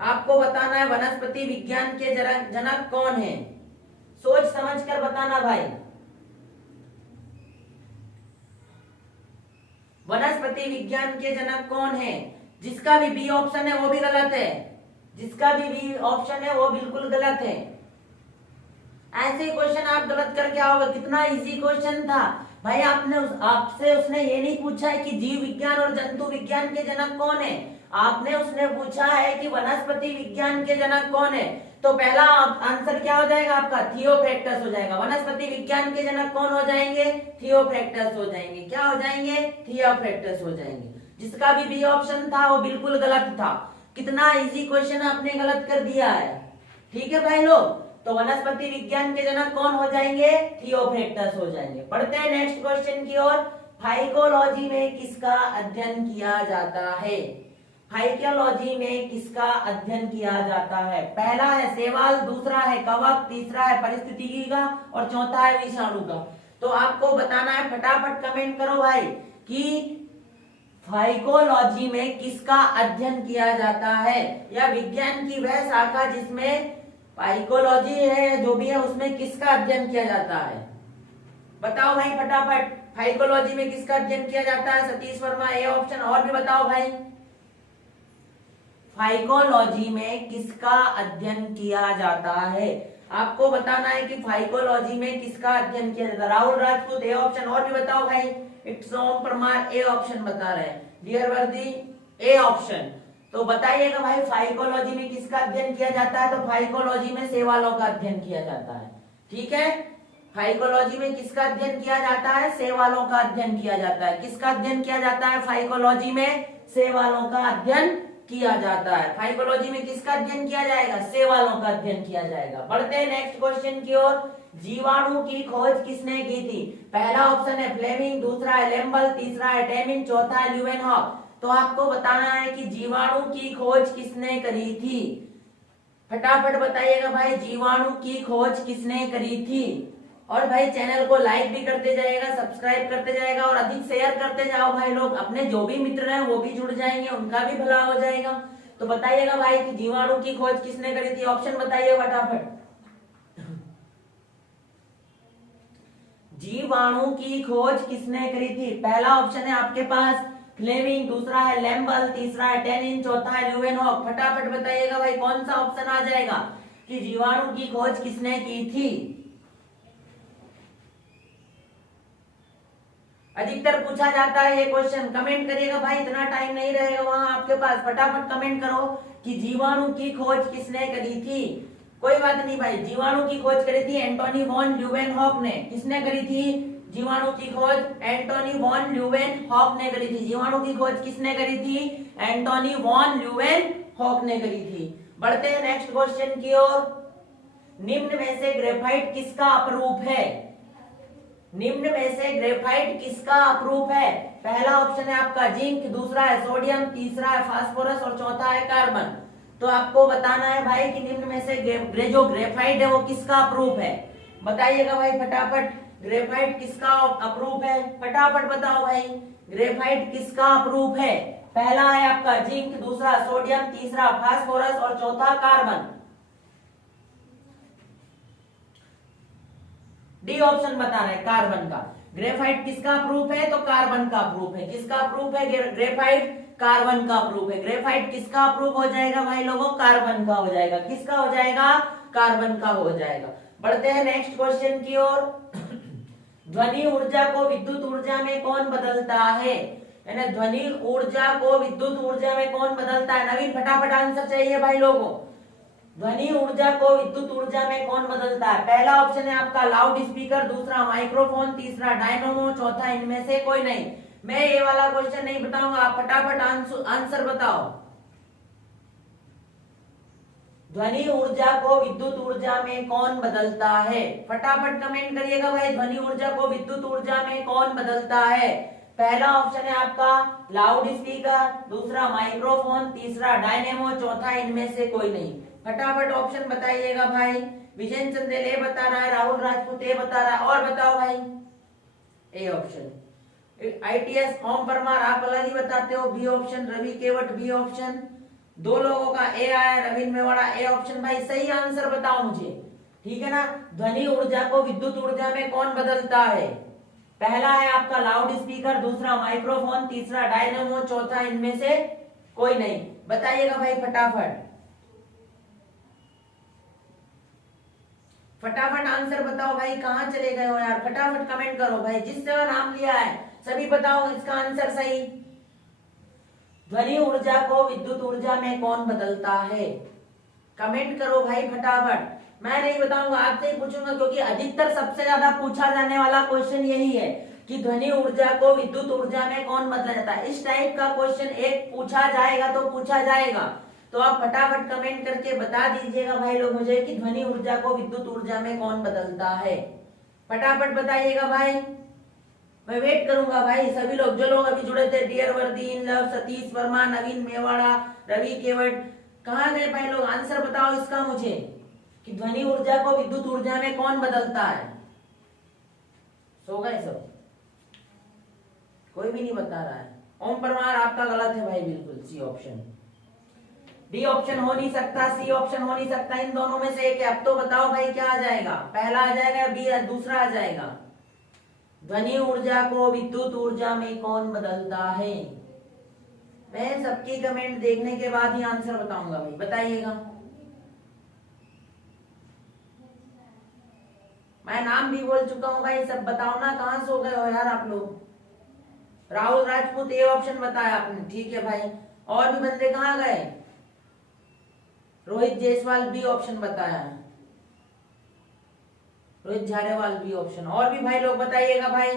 आपको बताना है वनस्पति विज्ञान के जनक कौन है, सोच समझ कर बताना भाई। वनस्पति विज्ञान के जनक कौन है? जिसका भी बी ऑप्शन है वो भी गलत है, जिसका भी बी ऑप्शन है वो बिल्कुल गलत है। ऐसे क्वेश्चन आप गलत करके आओगे। कितना इजी क्वेश्चन था भाई। आपसे उसने ये नहीं पूछा है कि जीव विज्ञान और जंतु विज्ञान के जनक कौन है, आपने उसने पूछा है कि वनस्पति विज्ञान के जनक कौन है। तो पहला आंसर क्या हो जाएगा आपका? थियोफ्रैक्टस हो जाएगा। वनस्पति विज्ञान के जनक कौन हो जाएंगे? थियोफ्रैक्टस हो जाएंगे। क्या हो जाएंगे? थियोफ्रैक्टस हो जाएंगे। जिसका भी बी ऑप्शन था वो बिल्कुल गलत था। कितना इजी क्वेश्चन आपने गलत कर दिया है। ठीक है भाई लोग, तो वनस्पति विज्ञान के जनक कौन हो जाएंगे? थियोफ्रैक्टस हो जाएंगे। पढ़ते हैं नेक्स्ट क्वेश्चन की ओर। फाइकोलॉजी में किसका अध्ययन किया जाता है? फाइकोलॉजी में किसका अध्ययन किया जाता है? पहला है शैवाल, दूसरा है कवक, तीसरा है पारिस्थितिकी का और चौथा है विषाणु का। तो आपको बताना है, फटाफट कमेंट करो भाई कि फाइकोलॉजी में किसका अध्ययन किया जाता है, या विज्ञान की वह शाखा जिसमें फाइकोलॉजी है जो भी है उसमें किसका अध्ययन किया जाता है। बताओ भाई फटाफट, फाइकोलॉजी में किसका अध्ययन किया जाता है? सतीश वर्मा ए ऑप्शन। और भी बताओ भाई, फाइकोलॉजी में किसका अध्ययन किया जाता है? आपको बताना है कि फाइकोलॉजी में किसका अध्ययन किया जाता है। Rahul Rajput A option. और भी बताओ भाई, it's Om Parmar A option बता रहे हैं, डियर वर्दी ए ऑप्शन। तो बताइएगा भाई फाइकोलॉजी में किसका अध्ययन किया जाता है? तो फाइकोलॉजी में शैवालों का अध्ययन किया जाता है। ठीक है, फाइकोलॉजी में किसका अध्ययन किया जाता है? शैवालों का अध्ययन किया जाता है। किसका अध्ययन किया जाता है फाइकोलॉजी में? शैवालों का अध्ययन किया जाता है। फाइकोलॉजी में किसका अध्ययन किया जाएगा? शैवालों का अध्ययन किया जाएगा। बढ़ते हैं नेक्स्ट क्वेश्चन की ओर। जीवाणु की खोज किसने की थी? पहला ऑप्शन है फ्लेमिंग, दूसरा है लेम्बल, तीसरा है टेमिन, चौथा है ल्यूवेनहॉक। तो आपको बताना है कि जीवाणु की खोज किसने करी थी। फटाफट बताइएगा भाई, जीवाणु की खोज किसने करी थी। और भाई चैनल को लाइक भी करते जाइएगा, सब्सक्राइब करते जाएगा और अधिक शेयर करते जाओ भाई लोग। अपने जो भी मित्र हैं वो भी जुड़ जाएंगे, उनका भी भला हो जाएगा। तो बताइएगा भाई कि जीवाणु की खोज किसने करी थी। ऑप्शन बताइए फटाफट। जीवाणु की खोज किसने करी थी? पहला ऑप्शन है आपके पास फ्लेमिंग, दूसरा है लेम्बल, तीसरा है टेनिन, चौथा है ल्यूवेनहॉक। फटाफट बताइएगा भाई कौन सा ऑप्शन आ जाएगा कि जीवाणु की खोज किसने की थी। अधिकतर पूछा जाता है ये क्वेश्चन। कमेंट करिएगा भाई, इतना टाइम नहीं रहेगा वहां आपके पास, फटाफट कमेंट करो कि जीवाणु की खोज किसने करी थी। कोई बात नहीं भाई, जीवाणु की खोज करी थी एंटोनी वॉन ल्यूवेनहॉक ने। किसने करी थी जीवाणु की खोज? एंटोनी वॉन ल्यूवेनहॉक ने करी थी। जीवाणु की खोज किसने करी थी? एंटोनी वॉन ल्यूवेनहॉक ने करी थी। बढ़ते हैं नेक्स्ट क्वेश्चन की ओर। निम्न में से ग्रेफाइट किसका अपरूप है? निम्न में से ग्रेफाइट किसका अपरूप है? पहला ऑप्शन है आपका जिंक, दूसरा है सोडियम, तीसरा है फास्फोरस और चौथा है कार्बन। तो आपको बताना है भाई कि निम्न में से जो ग्रेफाइट है वो किसका अपरूप है। बताइएगा भाई फटाफट, ग्रेफाइट किसका अपरूप है? फटाफट बताओ भाई, ग्रेफाइट किसका अपरूप है? पहला है आपका जिंक, दूसरा सोडियम, तीसरा फास्फोरस और चौथा कार्बन। डी ऑप्शन बताना है कार्बन का। ग्रेफाइट किसका प्रूफ है? तो कार्बन का प्रूफ है। किसका प्रूफ है? ग्रेफाइट कार्बन का प्रूफ है। ग्रेफाइट किसका प्रूफ हो जाएगा भाई लोगों? कार्बन का हो जाएगा। किसका हो जाएगा? कार्बन का हो जाएगा। बढ़ते हैं नेक्स्ट क्वेश्चन की ओर। ध्वनि ऊर्जा को विद्युत ऊर्जा में कौन बदलता है? यानी ध्वनि ऊर्जा को विद्युत ऊर्जा में कौन बदलता है? नवीन फटाफट आंसर चाहिए भाई लोगों। ध्वनि ऊर्जा को विद्युत ऊर्जा में कौन बदलता है? पहला ऑप्शन है आपका लाउड स्पीकर, दूसरा माइक्रोफोन, तीसरा डायनामो, चौथा इनमें से कोई नहीं। मैं ये वाला क्वेश्चन नहीं बताऊंगा, आप फटाफट आंसर बताओ। ध्वनि ऊर्जा को विद्युत ऊर्जा में कौन बदलता है? फटाफट कमेंट करिएगा भाई, ध्वनि ऊर्जा को विद्युत ऊर्जा में कौन बदलता है? पहला ऑप्शन है आपका लाउड स्पीकर, दूसरा माइक्रोफोन, तीसरा डायनेमो, चौथा इनमें से कोई नहीं। फटाफट ऑप्शन बताइएगा भाई। विजय चंदेल ए बता रहा है, राहुल राजपूत ए बता रहा है, और बताओ भाई। A option. ITS Om Parmar आप अलग ही बताते हो, B option. Ravi Kewat B option. दो लोगों का ए आया, रवीन मेवाड़ा ए ऑप्शन। भाई सही आंसर बताओ मुझे, ठीक है ना। ध्वनि ऊर्जा को विद्युत ऊर्जा में कौन बदलता है? पहला है आपका लाउड स्पीकर, दूसरा माइक्रोफोन, तीसरा डायनेमो, चौथा इनमें से कोई नहीं। बताइएगा भाई फटाफट, फटाफट आंसर बताओ भाई। कहां चले गए हो यार? फटाफट कमेंट करो भाई, जिससे नाम लिया है सभी बताओ इसका आंसर सही। ध्वनि ऊर्जा को विद्युत ऊर्जा में कौन बदलता है? कमेंट करो भाई फटाफट। मैं नहीं बताऊंगा, आपसे ही पूछूंगा, क्योंकि अधिकतर सबसे ज्यादा पूछा जाने वाला क्वेश्चन यही है कि ध्वनि ऊर्जा को विद्युत ऊर्जा में कौन बदला जाता है। इस टाइप का क्वेश्चन एक पूछा जाएगा तो पूछा जाएगा। तो आप फटाफट कमेंट करके बता दीजिएगा भाई लोग मुझे कि ध्वनि ऊर्जा को विद्युत ऊर्जा में कौन बदलता है। फटाफट बताइएगा भाई, मैं वेट करूंगा भाई। सभी लोग जो लोग अभी जुड़े थे, डियर वर्दीन, लव, सतीश वर्मा, नवीन मेवाड़ा, रवि केवट, कहाँ गए भाई लोग? आंसर बताओ इसका मुझे कि ध्वनि ऊर्जा को विद्युत ऊर्जा में कौन बदलता है। सो गए सब, कोई भी नहीं बता रहा है। ओम परमार आपका गलत है भाई, बिल्कुल सी ऑप्शन। डी ऑप्शन हो नहीं सकता, सी ऑप्शन हो नहीं सकता, इन दोनों में से एक है। अब तो बताओ भाई क्या आ जाएगा? पहला आ जाएगा, बी दूसरा आ जाएगा। ध्वनि ऊर्जा को विद्युत ऊर्जा में कौन बदलता है? मैं सबकी कमेंट देखने के बाद ही आंसर बताऊंगा भाई, बताइएगा। मैं नाम भी बोल चुका हूं भाई, सब बताओ ना। कहां सो गए हो यार आप लोग? राहुल राजपूत ए ऑप्शन बताया आपने, ठीक है भाई। और भी बंदे कहां गए? रोहित जायसवाल बी ऑप्शन बताया है, रोहित झारेवाल बी ऑप्शन। और भी भाई लोग बताइएगा भाई।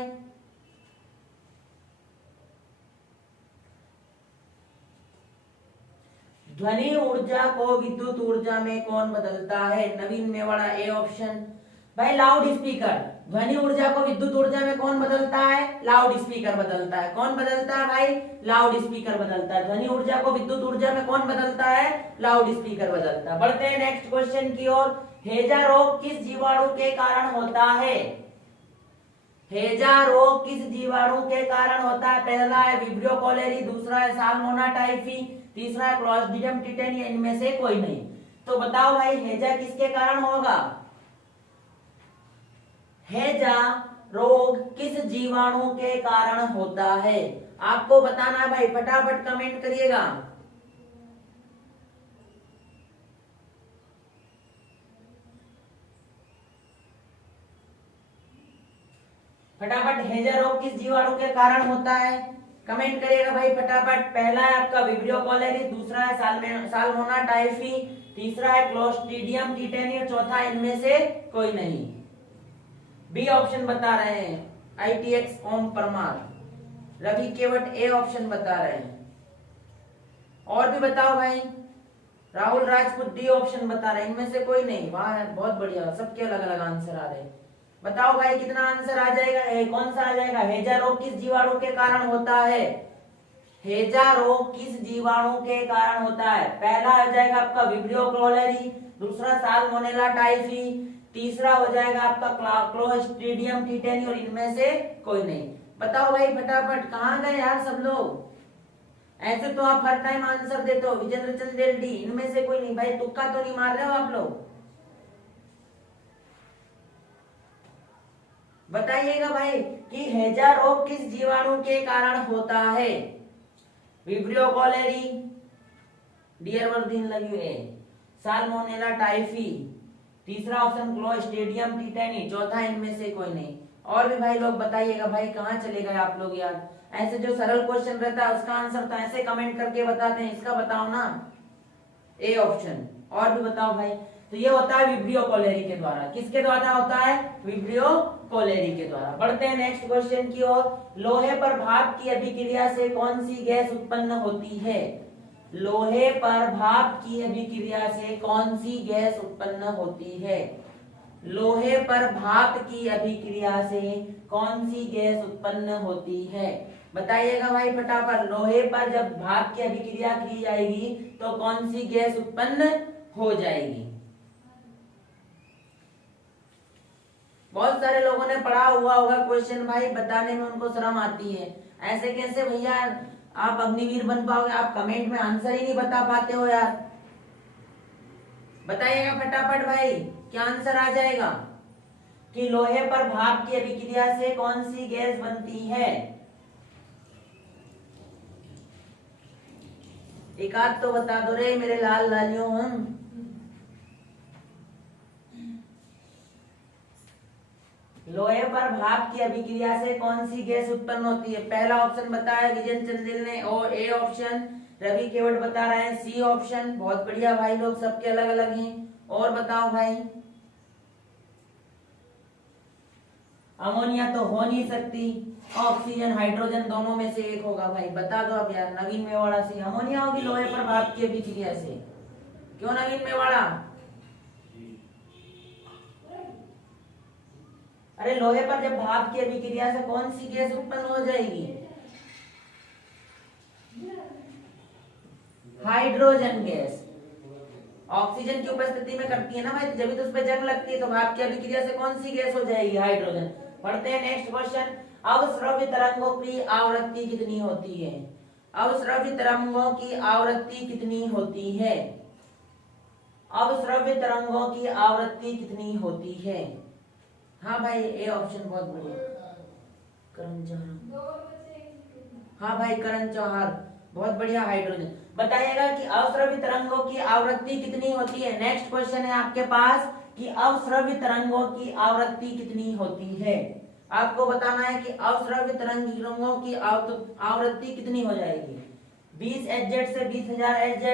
ध्वनि ऊर्जा को विद्युत ऊर्जा में कौन बदलता है? नवीन मेवाड़ा ए ऑप्शन। भाई लाउड स्पीकर। ध्वनि ऊर्जा को विद्युत ऊर्जा में कौन बदलता है? लाउड स्पीकर बदलता है। कौन बदलता है भाई? लाउड स्पीकर बदलता है। ध्वनि ऊर्जा को विद्युत ऊर्जा में कौन बदलता है? लाउड स्पीकर बदलता है। बढ़ते हैं नेक्स्ट क्वेश्चन की ओर। हैजा रोग किस जीवाणु के कारण होता है? हैजा रोग किस जीवाणु के कारण होता है? पहला है विब्रियो कॉलेरी, दूसरा है साल्मोना टाइफी, तीसरा है क्लॉस्ट्रिडियम टिटेनी, इनमें से कोई नहीं। तो बताओ भाई हैजा किसके कारण होगा? हैजा रोग किस जीवाणु के कारण होता है? आपको बताना है भाई, फटाफट कमेंट करिएगा। फटाफट हैजा रोग किस जीवाणु के कारण होता है, कमेंट करिएगा भाई फटाफट। पहला है आपका विब्रियो कॉलेरी, दूसरा है साल्मोना टाइफी, तीसरा है क्लोस्ट्रीडियम टिटेनी और चौथा इनमें से कोई नहीं। बी ऑप्शन बता रहे हैं ITX Om Parmar, Ravi Kewat A option बता रहे हैं। और भी बताओ भाई, राहुल राजपूत डी ऑप्शन बता रहे हैं, इनमें से कोई नहीं। वाह बहुत बढ़िया, सबके अलग अलग आंसर आ रहे हैं। बताओ भाई कितना आंसर आ जाएगा, कौन सा आ जाएगा? हैजा रोग किस जीवाणु के कारण होता है? हैजा रोग किस जीवाणु के कारण होता है? पहला आ जाएगा आपका विब्रियो क्लोलेरी, दूसरा साल्मोनेला टाइफी, तीसरा हो जाएगा आपका क्लोस्ट्रीडियम टिटेनी और इनमें से कोई नहीं। बताओ भाई फटाफट, कहाँ गए यार सब लोग? ऐसे तो आप हर टाइम आंसर देते हो। विजेंद्र चंद्र डी, इनमें से कोई नहीं भाई, तुक्का तो नहीं मार रहे हो आप लोग? बताइएगा भाई कि हैजा रोग किस जीवाणु के कारण होता है? विब्रियो कॉलेरी, डियरवर्दीन लगी है, साल्मोनेला टाइफी, तीसरा ऑप्शन क्लोस्ट्रीडियम टिटेनी, चौथा इनमें से कोई नहीं। और भी भाई लोग बताइएगा भाई, कहाँ चले गए आप लोग यार? ऐसे जो सरल क्वेश्चन रहता है उसका आंसर तो ऐसे कमेंट करके बताते हैं, इसका बताओ ना, ए ऑप्शन। और भी बताओ भाई। तो ये होता है विब्रियो कॉलेरी के द्वारा। किसके द्वारा होता है? विब्रियो कॉलेरी के द्वारा। बढ़ते हैं नेक्स्ट क्वेश्चन की ओर। लोहे पर भाप की अभिक्रिया से कौन सी गैस उत्पन्न होती है? लोहे पर भाप की अभिक्रिया से कौन सी गैस उत्पन्न होती है? लोहे पर भाप की अभिक्रिया से कौन सी गैस उत्पन्न होती है? बताइएगा भाई फटाफट। लोहे पर जब भाप की अभिक्रिया की जाएगी तो कौन सी गैस उत्पन्न हो जाएगी? बहुत सारे लोगों ने पढ़ा हुआ होगा क्वेश्चन भाई, बताने में उनको शर्म आती है। ऐसे कैसे भैया आप अग्निवीर बन पाओगे? आप कमेंट में आंसर ही नहीं बता पाते हो यार। बताइएगा फटाफट भाई, क्या आंसर आ जाएगा कि लोहे पर भाप की अभिक्रिया से कौन सी गैस बनती है? एक आध तो बता दो रे मेरे लाल लालियों। हम लोहे पर भाप की अभिक्रिया से कौन सी गैस उत्पन्न होती है? पहला ऑप्शन बताया विजेंद्र चंदेल ने, और ए ऑप्शन रवि केवट बता रहे हैं, सी ऑप्शन। बहुत बढ़िया भाई लोग, सबके अलग अलग हैं। और बताओ भाई। अमोनिया तो हो नहीं सकती, ऑक्सीजन हाइड्रोजन दोनों में से एक होगा भाई। बता दो अब यार, नवीन मेवाड़ा से अमोनिया होगी लोहे पर भाप की अभिक्रिया से। क्यों नवीन मेवाड़ा? अरे लोहे पर जब भाप की अभिक्रिया से कौन सी गैस उत्पन्न हो जाएगी? Hydrogen gas. ऑक्सीजन की उपस्थिति में करती है ना भाई, जब भी तो उस पर जंग लगती है, तो भाप की अभिक्रिया से कौन सी गैस हो जाएगी? हाइड्रोजन। पढ़ते हैं नेक्स्ट क्वेश्चन। अवस्रव्य तरंगों की आवृत्ति कितनी होती है? अवस्रव्य तरंगों की आवृत्ति कितनी होती है? अवस्रव्य तरंगों की आवृत्ति कितनी होती है? हाँ भाई, ए ऑप्शन बहुत बढ़िया, करण जौहर। हाँ भाई करण जौहर, बहुत बढ़िया। हाइड्रोजन। बताइएगा कि अवस्रव्य तरंगों की आवृत्ति कितनी होती है। नेक्स्ट क्वेश्चन है आपके पास कि अवस्रव्य तरंगों की आवृत्ति कितनी होती है। आपको बताना है कि अवस्रव्य तरंगों की आवृत्ति कितनी हो जाएगी। 20 Hz से 20,000 Hz,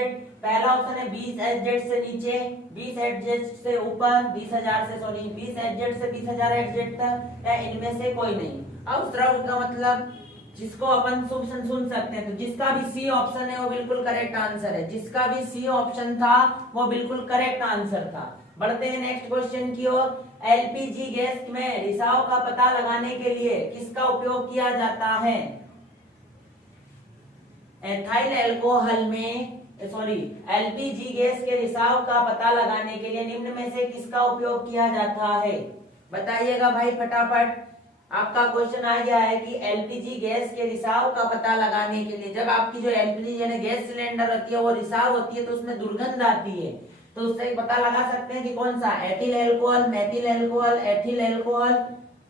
पहला ऑप्शन है 20 Hz से नीचे, 20 Hz से ऊपर, 20,000 से 20 Hz से 20,000 Hz तक, या इनमें से कोई नहीं। अवस्रव्य का मतलब जिसको अपन सुन सकते हैं, तो जिसका भी सी ऑप्शन है वो बिल्कुल करेक्ट आंसर है। जिसका भी सी ऑप्शन था वो बिल्कुल करेक्ट आंसर था। बढ़ते हैं नेक्स्ट क्वेश्चन की ओर। एलपीजी गैस में रिसाव का पता लगाने के लिए किसका उपयोग किया जाता है? एथाइल अल्कोहल में एलपीजी गैस के रिसाव का पता लगाने के लिए निम्न में से किसका उपयोग किया जाता है? बताइएगा भाई फटाफट। आपका क्वेश्चन आ गया है कि एलपीजी गैस के रिसाव का पता लगाने के लिए, जब आपकी जो एलपीजी यानी गैस सिलेंडर होती है वो रिसाव होती है तो उसमें दुर्गंध आती है, तो उससे पता लगा सकते हैं कि कौन सा, ethyl alcohol, methyl alcohol, ethyl alcohol,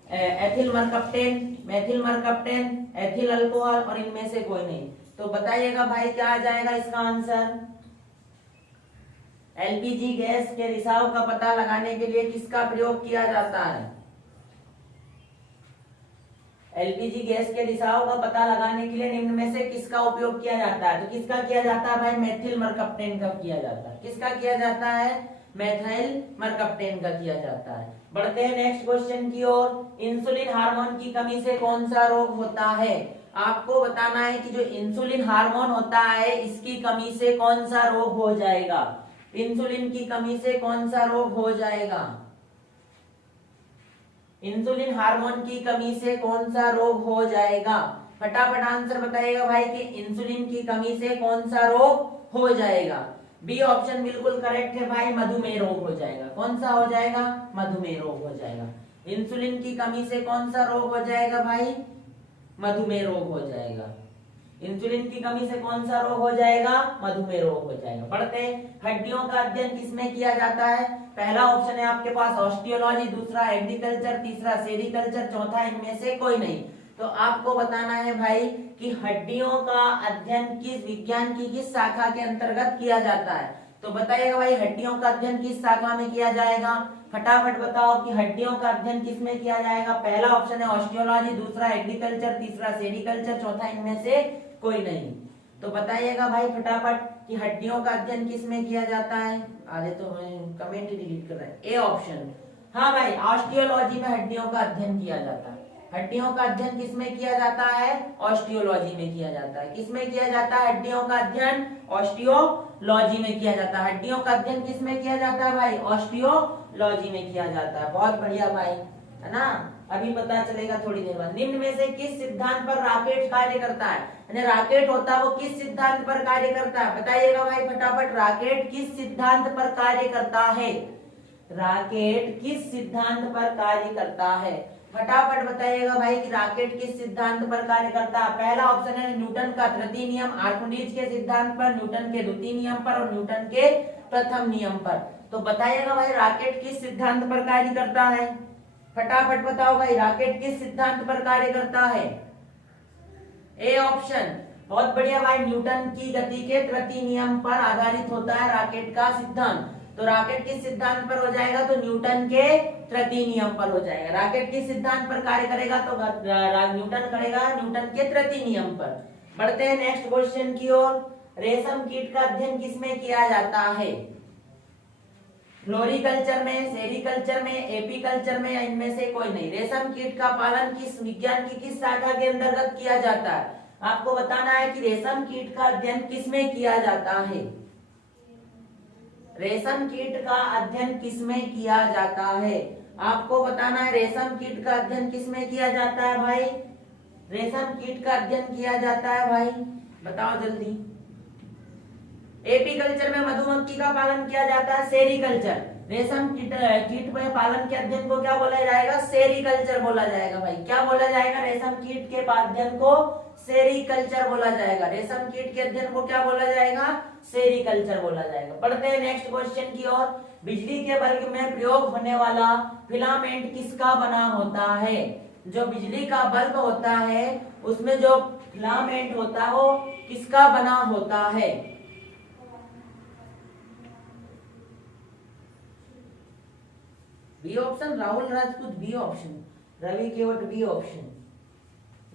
ethyl mercaptan, methyl mercaptan, ethyl alcohol, और इनमें से कोई नहीं। तो बताइएगा भाई क्या आ जाएगा इसका आंसर। एलपीजी गैस के रिसाव का पता लगाने के लिए किसका प्रयोग किया जाता है? एलपीजी गैस के रिसाव का पता लगाने के लिए निम्न में से किसका उपयोग किया जाता है? तो किसका किया जाता है भाई? मेथिल मरकप्टेन का किया जाता है। किसका किया जाता है? मेथिल मरकप्टेन का किया जाता है। बढ़ते हैं नेक्स्ट क्वेश्चन की ओर। इंसुलिन हार्मोन की कमी से कौन सा रोग होता है? आपको बताना है कि जो इंसुलिन हार्मोन होता है इसकी कमी से कौन सा रोग हो जाएगा? इंसुलिन की कमी से कौन सा रोग हो जाएगा? इंसुलिन हार्मोन की कमी से कौन सा रोग हो जाएगा? फटाफट आंसर बताइएगा भाई कि इंसुलिन की कमी से कौन सा रोग हो जाएगा। बी ऑप्शन बिल्कुल करेक्ट है भाई, मधुमेह रोग हो जाएगा। कौन सा हो जाएगा? मधुमेह रोग हो जाएगा। इंसुलिन की कमी से कौन सा रोग हो जाएगा भाई? मधुमेह रोग हो जाएगा। इंसुलिन की कमी से कौन सा रोग हो जाएगा? मधुमेह रोग हो जाएगा। बढ़ते हैं, हड्डियों का अध्ययन किसमें किया जाता है? पहला ऑप्शन है आपके पास ऑस्टियोलॉजी, दूसरा एग्रीकल्चर, तीसरा सेरिकल्चर, चौथा इनमें से कोई नहीं। तो आपको बताना है भाई कि हड्डियों का अध्ययन किस विज्ञान की किस शाखा के अंतर्गत किया जाता है? तो बताइएगा भाई हड्डियों का अध्ययन किस शाखा में किया जाएगा? फटाफट बताओ कि हड्डियों का अध्ययन किसमें किया जाएगा। पहला ऑप्शन है ऑस्टियोलॉजी, दूसरा एग्रीकल्चर, तीसरा सेरिकल्चर, चौथा इनमें से कोई नहीं। तो बताइएगा भाई फटाफट कि हड्डियों का अध्ययन किसमें किया जाता है। आधे तो कमेंट ही डिलीट कर रहे हैं। ए ऑप्शन, हाँ भाई ऑस्टियोलॉजी में हड्डियों का अध्ययन किया जाता है। हड्डियों का अध्ययन किसमें किया जाता है? ऑस्टियोलॉजी में किया जाता है। किसमें किया जाता है हड्डियों का अध्ययन? ऑस्टियोलॉजी में किया जाता है। हड्डियों का अध्ययन किसमें किया जाता है भाई? ऑस्टियोलॉजी में किया जाता है। बहुत बढ़िया भाई, है ना। अभी पता चलेगा थोड़ी देर बाद। निम्न में से किस सिद्धांत पर रॉकेट कार्य करता है? यानी रॉकेट होता है वो किस सिद्धांत पर कार्य करता है? बताइएगा भाई फटाफट, रॉकेट किस सिद्धांत पर कार्य करता है? रॉकेट किस सिद्धांत पर कार्य करता है? फटाफट बताइएगा भाई कि रॉकेट किस सिद्धांत पर कार्य करता है। पहला ऑप्शन है न्यूटन का तृतीय नियम, आर्किमिडीज के सिद्धांत पर, न्यूटन के द्वितीय नियम पर और न्यूटन के प्रथम नियम पर। तो बताइएगा भाई रॉकेट किस सिद्धांत पर कार्य करता है? फटाफट बताओ भाई रॉकेट किस सिद्धांत पर कार्य करता है? ए ऑप्शन, बहुत बढ़िया भाई, न्यूटन की गति के तृतीय नियम पर आधारित होता है रॉकेट का सिद्धांत। तो रॉकेट किस सिद्धांत पर हो जाएगा? तो न्यूटन के तृतीय नियम पर हो जाएगा। रॉकेट किस सिद्धांत पर कार्य करेगा? तो न्यूटन करेगा न्यूटन के तृतीय नियम पर। बढ़ते हैं नेक्स्ट क्वेश्चन की ओर। रेशम कीट का अध्ययन किसमें किया जाता है? फ्लोरिकल्चर में, सेरिकल्चर में, एपीकल्चर में, या इनमें से कोई नहीं। रेशम कीट का पालन किस विज्ञान की किस शाखा के अंतर्गत किया जाता है? आपको बताना है कि रेशम कीट का अध्ययन किसमें किया जाता है। रेशम कीट का अध्ययन किसमें किया जाता है? आपको बताना है रेशम कीट का अध्ययन किसमें किया जाता है भाई? रेशम कीट का अध्ययन किया जाता है भाई, बताओ जल्दी। एपीकल्चर में मधुमक्खी का पालन किया जाता है। सेरिकल्चर, रेशम कीट में पालन के अध्ययन को क्या बोला जाएगा? सेरिकल्चर बोला जाएगा भाई। क्या बोला जाएगा? रेशम कीट के अध्ययन को सेरिकल्चर बोला जाएगा। रेशम कीट के अध्ययन को क्या बोला जाएगा? सेरिकल्चर बोला जाएगा। पढ़ते हैं नेक्स्ट क्वेश्चन की ओर। बिजली के बल्ब में प्रयोग होने वाला फिलामेंट किसका बना होता है? जो बिजली का बल्ब होता है उसमें जो फिलामेंट होता है वो किसका बना होता है? B option Rahul Rajput, B option Ravi Kewat, B option.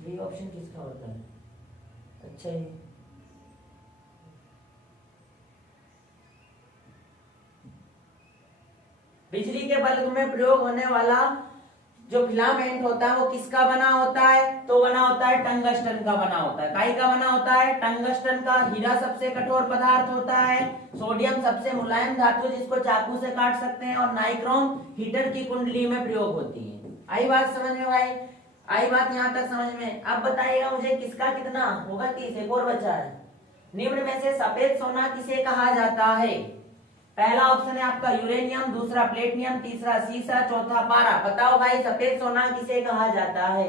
B option किसका होता है? अच्छा है, बिजली के बल्ब में प्रयोग होने वाला जो फिलामेंट होता है वो किसका बना होता है? तो बना होता है टंगस्टन का बना होता है। काई का बना होता है? टंगस्टन का। हीरा सबसे कठोर पदार्थ होता है, सोडियम सबसे मुलायम धातु जिसको चाकू से काट सकते हैं, और नाइक्रोम हीटर की कुंडली में प्रयोग होती है। आई बात समझ में भाई? आई बात यहाँ तक समझ में? अब बताइएगा मुझे किसका कितना होगा? 30, एक और बचा है। निम्न में से सफेद सोना किसे कहा जाता है? पहला ऑप्शन है आपका यूरेनियम, दूसरा प्लेटिनियम, तीसरा सीसा, चौथा पारा। बताओ भाई सफेद सोना किसे कहा जाता है?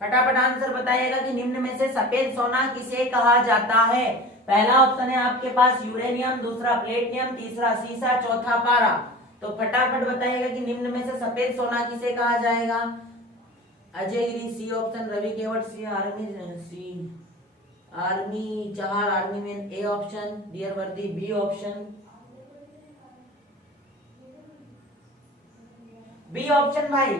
फटाफट आंसर बताइएगा कि निम्न में से सफेद सोना किसे कहा जाता है। पहला ऑप्शन है आपके पास यूरेनियम, दूसरा प्लेटिनियम, तीसरा सीसा, चौथा पारा। तो फटाफट बताइएगा कि निम्न में से सफेद सोना किसे कहा जाएगा। Ajay Giri C option, Ravi Kewat C, army जहार, army man A option, dear वर्दी बी ऑप्शन। बी ऑप्शन भाई,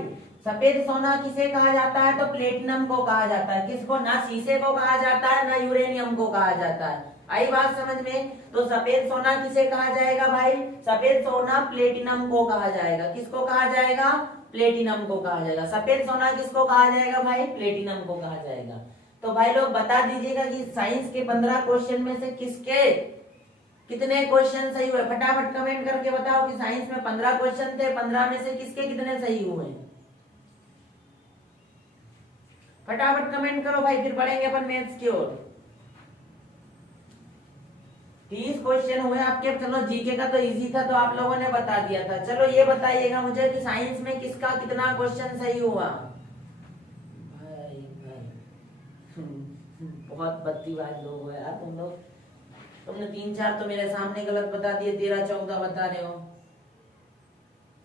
सफेद सोना किसे कहा जाता है? तो प्लेटिनम को कहा जाता है। किसको? ना शीशे को कहा जाता है, ना यूरेनियम को कहा जाता है। आई बात समझ में? तो सफेद सोना किसे कहा जाएगा भाई? सफेद सोना प्लेटिनम को कहा जाएगा। किसको कहा जाएगा? प्लेटिनम को कहा जाएगा। सफेद सोना किसको कहा जाएगा भाई? प्लेटिनम को कहा जाएगा। तो भाई लोग बता दीजिएगा कि साइंस के 15 क्वेश्चन में से किसके कितने क्वेश्चन सही हुए। फटाफट कमेंट करके बताओ कि साइंस में 15 क्वेश्चन थे, 15 में से किसके कितने सही हुए। फटाफट कमेंट करो भाई, फिर बढ़ेंगे अपन मैथ्स की ओर। 30 क्वेश्चन हुए आपके। चलो जीके का तो इजी था, तो आप लोगों ने बता दिया था। चलो ये बताइएगा मुझे कि साइंस में किसका कितना क्वेश्चन सही हुआ। भाई बहुत बत्तीबाज लोग हो यार तुम लोग। तुमने 3-4 तो मेरे सामने गलत बता दिए, 13-14 बता रहे हो।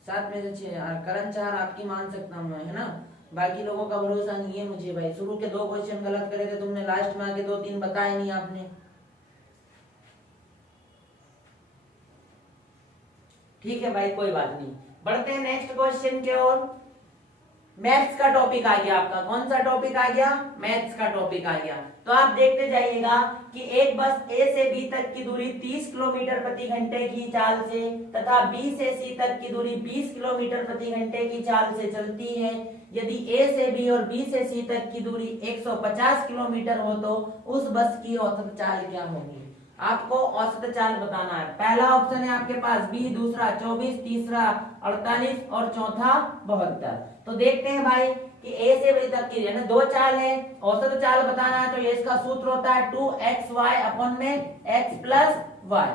7 में से 6 यार। करण 4 आपकी मान सकता हूँ मैं, है ना। बाकी लोगों का भरोसा नहीं है मुझे भाई। शुरू के 2 क्वेश्चन गलत करे थे तुमने, लास्ट में आके 2-3 बताए नहीं आपने। ठीक है भाई, कोई बात नहीं। बढ़ते हैं नेक्स्ट क्वेश्चन की ओर। मैथ्स का टॉपिक आ गया आपका। कौन सा टॉपिक आ गया? मैथ्स का टॉपिक आ गया। तो आप देखते जाइएगा कि एक बस ए से बी तक की दूरी 30 किलोमीटर प्रति घंटे की चाल से तथा बी से सी तक की दूरी 20 किलोमीटर प्रति घंटे की चाल से चलती है। यदि ए से बी और बी से सी तक की दूरी 150 किलोमीटर हो तो उस बस की औसत चाल क्या होगी? आपको औसत चाल बताना है। पहला ऑप्शन है आपके पास बी, दूसरा 24, तीसरा 48 और चौथा 72। तो देखते हैं भाई कि ए से बी तक की है ना 2 चाल है, औसत चाल बताना है। तो ये इसका सूत्र होता है 2xy अपन में x प्लस y।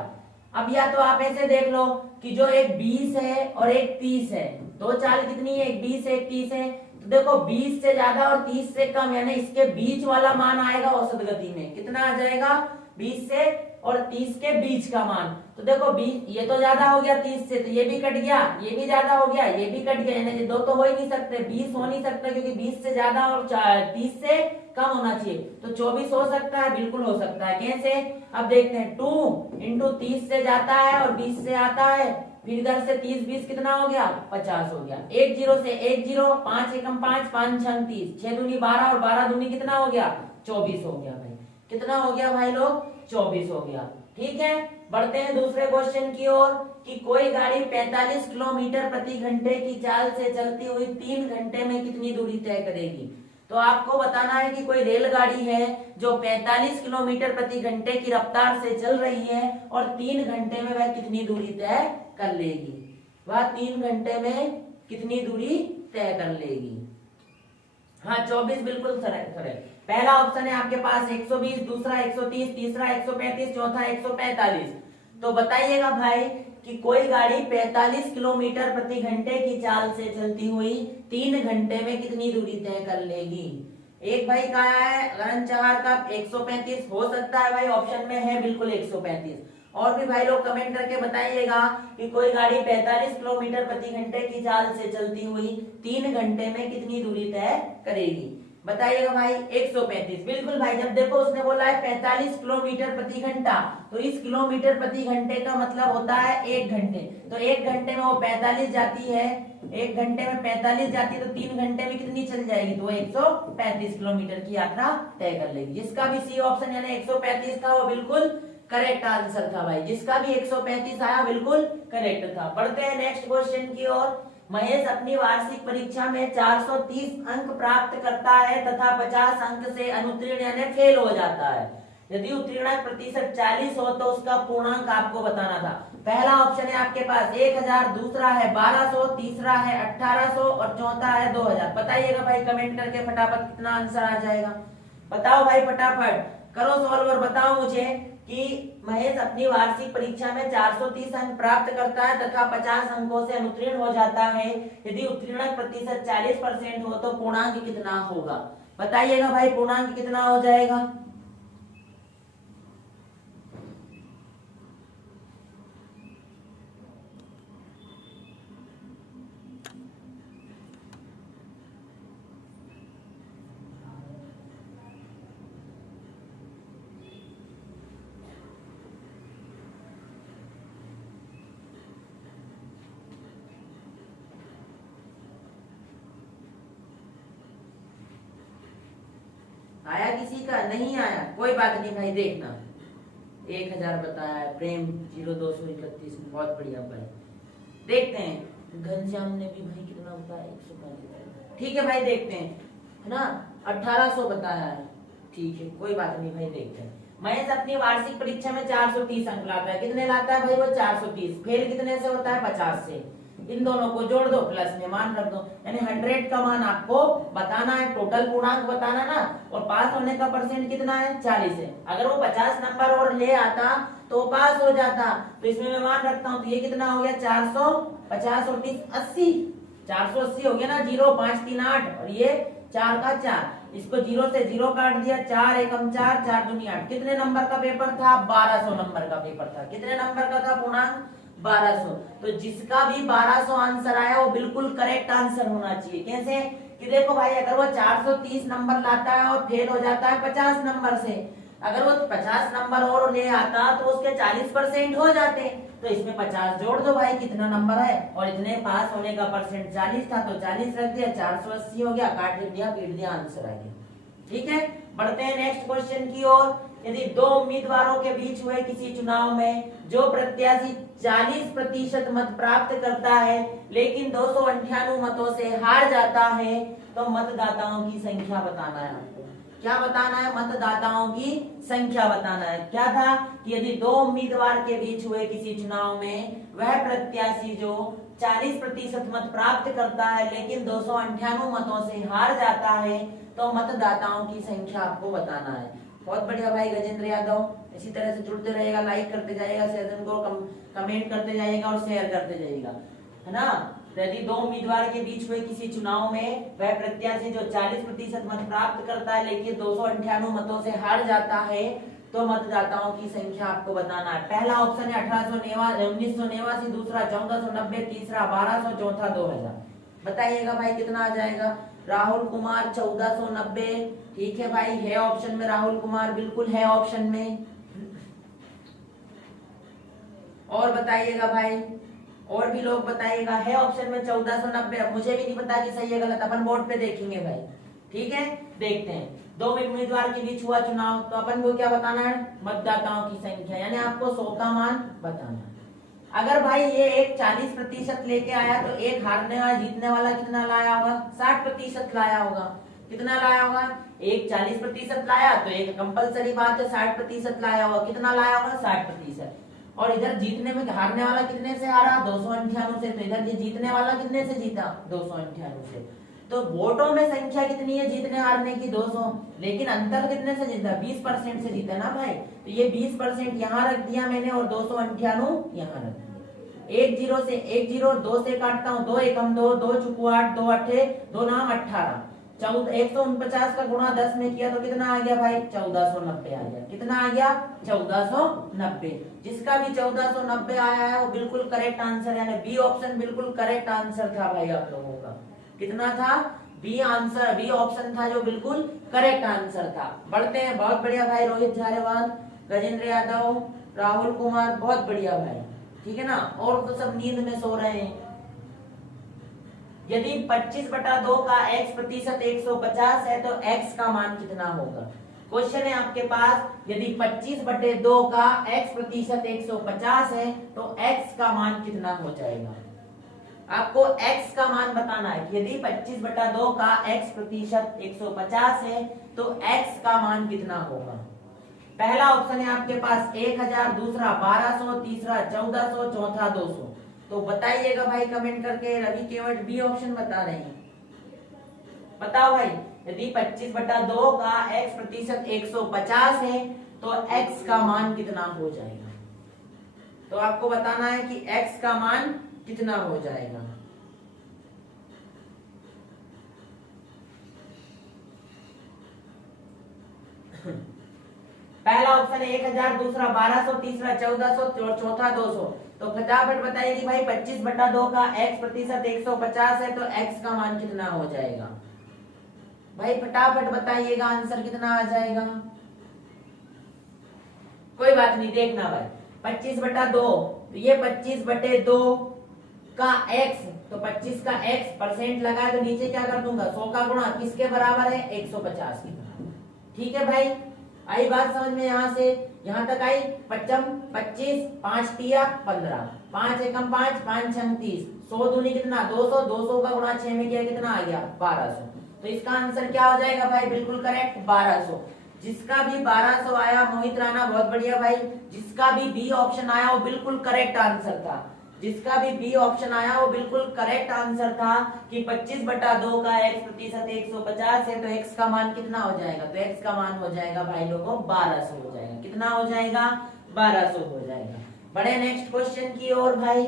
अब या तो आप ऐसे देख लो कि जो एक 20 है और एक 30 है, 2 चाल कितनी है? एक 20 है, एक 30 है। तो देखो 20 से ज्यादा और 30 से कम, यानी इसके बीच वाला मान आएगा औसत गति में। कितना आ जाएगा? 20 से और 30 के बीच का मान। तो देखो 20, ये तो ज्यादा हो गया 30 से, तो ये भी कट गया, ये भी ज्यादा हो गया, ये भी कट गया। यानी 2 तो हो ही नहीं सकते, 20 हो नहीं सकता, क्योंकि 20 से ज्यादा और 30 से कम होना चाहिए। तो 24 हो सकता है, बिल्कुल हो सकता है। कैसे? अब देखते हैं। 2 इंटू 30 से जाता है और 20 से आता है, फिर इधर से 30 20 कितना हो गया? 50 हो गया। 1 0 से 1 0, 5 एकम 5, 5 6 30, 6 दूनी 12 और 12 दूनी कितना हो गया? 24 हो गया भाई। कितना हो गया भाई लोग? 24 हो गया। ठीक है, बढ़ते हैं दूसरे क्वेश्चन की ओर कि कोई गाड़ी 45 किलोमीटर प्रति घंटे की चाल से चलती हुई 3 घंटे में कितनी दूरी तय करेगी। तो आपको बताना है कि कोई रेलगाड़ी है जो 45 किलोमीटर प्रति घंटे की रफ्तार से चल रही है और 3 घंटे में वह कितनी दूरी तय कर लेगी। वह 3 घंटे में कितनी दूरी तय कर लेगी। हाँ 24 बिल्कुल करेक्ट। पहला ऑप्शन है आपके पास 120, दूसरा 130, तीसरा 135, चौथा 145। तो बताइएगा भाई कि कोई गाड़ी 45 किलोमीटर प्रति घंटे की चाल से चलती हुई 3 घंटे में कितनी दूरी तय कर लेगी। एक भाई कहा है गगन चहार का 135 हो सकता है भाई, ऑप्शन में है बिल्कुल 135। और भी भाई लोग कमेंट करके बताइएगा कि कोई गाड़ी 45 किलोमीटर प्रति घंटे की चाल से चलती हुई 3 घंटे में कितनी दूरी तय करेगी। बताइएगा भाई 135। बिल्कुल भाई, जब देखो उसने बोला है 45 किलोमीटर प्रति घंटा, तो इस किलोमीटर प्रति घंटे का मतलब होता है 1 घंटे। तो 1 घंटे में वो 45 जाती है, 1 घंटे में 45 जाती है, तो 3 घंटे में कितनी चल जाएगी? तो 135 किलोमीटर की यात्रा तय कर लेगी। जिसका भी सी ऑप्शन यानी 135 था वो बिल्कुल करेक्ट आंसर था भाई। जिसका भी 135 आया बिल्कुल करेक्ट था। बढ़ते हैं नेक्स्ट क्वेश्चन की ओर। महेश अपनी वार्षिक परीक्षा में 430 अंक प्राप्त करता है तथा 50 अंक से अनुत्तीर्ण यानी फेल हो जाता है। यदि उत्तीर्ण प्रतिशत 40 हो तो उसका पूर्णांक आपको बताना था। पहला ऑप्शन है आपके पास 1000, दूसरा है 1200, तीसरा है 1800 और चौथा है 2000। बताइएगा भाई कमेंट करके फटाफट कितना आंसर आ जाएगा। बताओ भाई फटाफट करो सॉल्व और बताओ मुझे कि महेश अपनी वार्षिक परीक्षा में 430 अंक प्राप्त करता है तथा 50 अंकों से अनुत्तीर्ण हो जाता है। यदि उत्तीर्ण प्रतिशत 40% हो तो पूर्णांक कितना होगा। बताइएगा भाई पूर्णांक कितना हो जाएगा। आया किसी का? नहीं आया, कोई बात नहीं भाई, देखना 1000 बताया है प्रेम 0231, बहुत बढ़िया भाई। देखते हैं घनश्याम ने भी भाई कितना बताया, 145, ठीक है भाई देखते हैं, है ना। 1800 बताया है, ठीक है कोई बात नहीं भाई, देखते हैं। महेश अपनी वार्षिक परीक्षा में 430 अंक लाता है, कितने लाता है भाई वो? 430। फेल कितने से होता है? 50 से। इन दोनों को जोड़ दो, प्लस में मान रख दो, यानी 100 का मान आपको बताना है, टोटल पूर्णांक बताना ना। और पास होने का परसेंट कितना है? 40 है। अगर वो 50 नंबर और ले आता तो पास हो जाता, तो इसमें मैं मान रखता हूँ, तो ये कितना हो गया? 450 और 30 80, 480 हो गया ना। 0 5 3 8 और ये 4 का 4, इसको 0 से 0 काट दिया, 4 एकम 4, 4 दूनी 8। कितने नंबर का पेपर था? 1200 नंबर का पेपर था। कितने नंबर का था पूर्णांक? 1200। तो जिसका भी 1200 आंसर आया वो बिल्कुल करेक्ट आंसर होना चाहिए। कैसे? कि देखो भाई, अगर वो 430 नंबर लाता है और फेल हो जाता है 50 नंबर से, अगर वो 50 नंबर और ले आता तो उसके 40% हो जाते, तो इसमें 50 जोड़ दो भाई, कितना नंबर है, और इतने पास होने का परसेंट 40 था तो 40 रख दिया, 480 हो गया, काट दिया, पीट दिया, आंसर आ गया। ठीक है, बढ़ते हैं नेक्स्ट क्वेश्चन की ओर। यदि दो उम्मीदवारों के बीच हुए किसी चुनाव में जो प्रत्याशी 40% मत प्राप्त करता है लेकिन 298 मतों से हार जाता है, तो मतदाताओं की संख्या बताना है आपको। क्या बताना है? मतदाताओं की संख्या बताना है। क्या था कि यदि दो उम्मीदवार के बीच हुए किसी चुनाव में वह प्रत्याशी जो 40% मत प्राप्त करता है लेकिन 298 मतों से हार जाता है, तो मतदाताओं की संख्या आपको बताना है। बहुत बढ़िया भाई गजेंद्र यादव, इसी तरह से जुड़ते रहेगा, लाइक करते जाएगा, सेशन को कमेंट करते जाइएगा और शेयर करते जाइएगा, है ना। यदि दो उम्मीदवार के बीच हुए किसी चुनाव में वह प्रत्याशी जो 40% मत प्राप्त करता है लेकिन 298 मतों से हार जाता है, तो मतदाताओं की संख्या आपको बताना है। पहला ऑप्शन है 1989, दूसरा 1490, तीसरा 1200, चौथा 2000। बताइएगा भाई कितना आ जाएगा? राहुल कुमार 1490, ठीक है भाई, है ऑप्शन में राहुल कुमार, बिल्कुल है ऑप्शन में। और बताइएगा भाई, और भी लोग बताइएगा, है ऑप्शन में 1490। मुझे भी नहीं पता कि सही है गलत, अपन बोर्ड पे देखेंगे भाई। ठीक है, देखते हैं। दो उम्मीदवार के बीच हुआ चुनाव, तो अपन को क्या बताना है? मतदाताओं की संख्या, यानी आपको 100 का मान बताना है। अगर भाई ये एक 40% लेके आया तो एक हारने वाला जीतने वाला कितना लाया होगा? 60% लाया होगा। कितना लाया होगा? एक 40% लाया तो एक कंपलसरी बात है 60% लाया होगा। कितना लाया होगा? 60%। और इधर जीतने में हारने वाला कितने से हारा? 298 से। तो इधर ये जीतने वाला कितने से जीता? 298 से। तो वोटों में संख्या कितनी है जीतने हारने की? 200, लेकिन अंतर कितने से जीता? 20% से जीता ना भाई। तो ये 20% यहाँ रख दिया मैंने और 298 यहाँ रख दिया। 1 0 से 1 0, 2 से काटता हूँ, 2 एकम 2, 2 चुकू 8, 2 अठे 2 नाम 18, 149 का गुणा 10 में किया तो कितना आ गया भाई? 1490 आ गया। कितना आ गया? 1490। जिसका भी 1490 आया है वो बिल्कुल करेक्ट आंसर है, बी ऑप्शन बिल्कुल करेक्ट आंसर था भाई आप लोगों का। कितना था? बी आंसर, बी ऑप्शन था जो बिल्कुल करेक्ट आंसर था। बढ़ते हैं, बहुत बढ़िया भाई, रोहित झारेवाल, गजेंद्र यादव, राहुल कुमार, बहुत बढ़िया भाई। ठीक है ना, और तो सब नींद में सो रहे हैं। यदि 25/2 का x% 150 है तो x का मान कितना होगा? क्वेश्चन है आपके पास, यदि 25/2 का x% 150 है तो x का मान कितना हो जाएगा? आपको x का मान बताना है। यदि 25/2 का x% 150 है तो x का मान कितना होगा? पहला ऑप्शन है आपके पास 1000, दूसरा 1200, तीसरा 1400, चौथा 200। तो बताइएगा भाई कमेंट करके। रवि केवट बी ऑप्शन बता रहे हैं, बताओ भाई। यदि 25/2 का x% 150 है तो x का मान कितना हो जाएगा? तो आपको बताना है कि x का मान कितना हो जाएगा। पहला ऑप्शन है 1000, दूसरा 1200, तीसरा 1400, चौथा 200। तो फटाफट बताइए कि भाई 25/2 का x% 150 है तो x का मान कितना हो जाएगा? भाई फटाफट बताइएगा, आंसर कितना आ जाएगा? कोई बात नहीं, देखना भाई। 25/2, ये 25/2 का x, तो 25 का x परसेंट लगा तो नीचे क्या कर दूंगा? 100 का गुणा किसके बराबर है? 150 के बराबर। ठीक है भाई, आई बात समझ में यहाँ से यहाँ तक आई। 55 25 5 तिया 15 5 एकम 5 5 छंग 30 100 दूनी कितना 200 200 का गुणा 6 में किया कितना आ गया 1200। तो इसका आंसर क्या हो जाएगा भाई, बिल्कुल करेक्ट 1200। जिसका भी 1200 आया मोहित राणा बहुत बढ़िया भाई, जिसका भी बी ऑप्शन आया वो बिल्कुल करेक्ट आंसर था। जिसका भी बी ऑप्शन आया वो बिल्कुल करेक्ट आंसर था कि 25/2 का x प्रतिशत 150 है, तो x का मान कितना हो जाएगा, तो x का मान हो जाएगा भाई लोगों 1200 हो जाएगा। कितना हो जाएगा 1200 हो जाएगा। बढ़े नेक्स्ट क्वेश्चन की ओर भाई।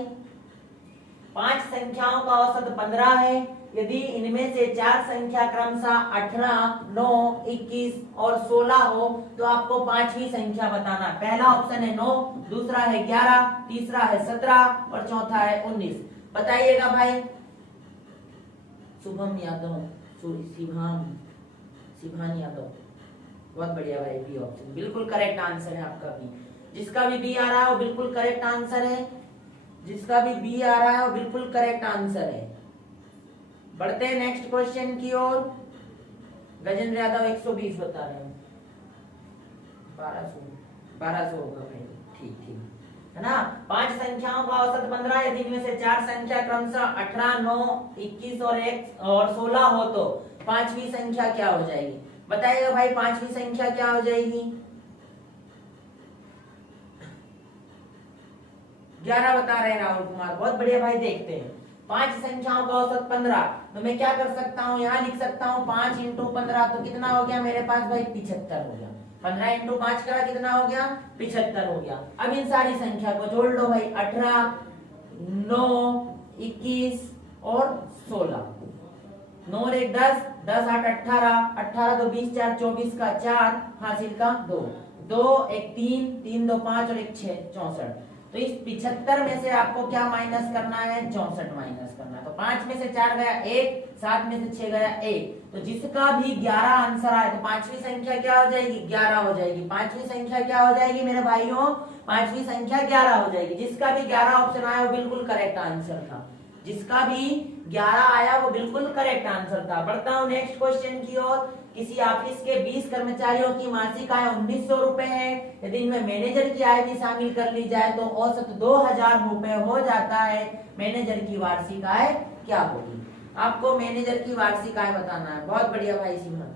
5 संख्याओं का औसत 15 है, यदि इनमें से 4 संख्या क्रमशः 18 9 21 और 16 हो तो आपको पांचवी संख्या बताना। पहला ऑप्शन है 9, दूसरा है 11, तीसरा है 17 और चौथा है 19। बताइएगा भाई। शुभम यादव, शिभान यादव, बहुत बढ़िया भाई, बी ऑप्शन बिल्कुल करेक्ट आंसर है आपका भी। जिसका भी बी आ रहा है वो बिल्कुल करेक्ट आंसर है, जिसका भी बी आ रहा है वो बिल्कुल करेक्ट आंसर है। बढ़ते हैं नेक्स्ट क्वेश्चन की ओर। गजेंद्र यादव 120 बता रहे हैं, 1200 होगा भाई, ठीक ठीक है ना। 5 संख्याओं का औसत 15, यदि इनमें से 4 संख्या क्रमशः 18 9 21 और 1 और 16 हो तो पांचवी संख्या क्या हो जाएगी। बताइएगा भाई पांचवी संख्या क्या हो जाएगी। 11 बता रहे हैं राहुल कुमार, बहुत बढ़िया भाई। देखते हैं 5 संख्याओं का औसत 15, तो मैं क्या कर सकता हूँ, यहाँ लिख सकता हूँ 5 × 15, तो कितना हो गया मेरे पास भाई 75 हो गया। 15 × 5 करा कितना हो गया 75 हो गया। अब इन सारी संख्या को जोड़ लो भाई, 18 9 21 और 16, 9 और 1 10 10 8 18 18 2 20 4 24 का 4 हासिल का 2 2 1 3 3 2 5 और 1 6 64। तो इस 75 में से आपको क्या माइनस करना है, 64 माइनस करना है। तो 5 में से 4 गया 1, 7 में से 6 गया 1, तो जिसका भी 11 आंसर आए तो पांचवी संख्या क्या हो जाएगी 11 हो जाएगी। पांचवी संख्या क्या हो जाएगी मेरे भाइयों, पांचवी संख्या 11 हो जाएगी। जिसका भी 11 ऑप्शन आया वो बिल्कुल करेक्ट आंसर था, जिसका भी 11 आया वो बिल्कुल करेक्ट आंसर था। बढ़ता हूं नेक्स्ट क्वेश्चन की ओर। किसी ऑफिस के 20 कर्मचारियों की मासिक आय 1900 रुपए है, यदि इनमें मैनेजर की आय भी शामिल कर ली जाए तो औसत 2000 रुपए हो जाता है। मैनेजर की वार्षिक आय क्या होगी। आपको मैनेजर की वार्षिक आय बताना है। बहुत बढ़िया भाई सिमरन,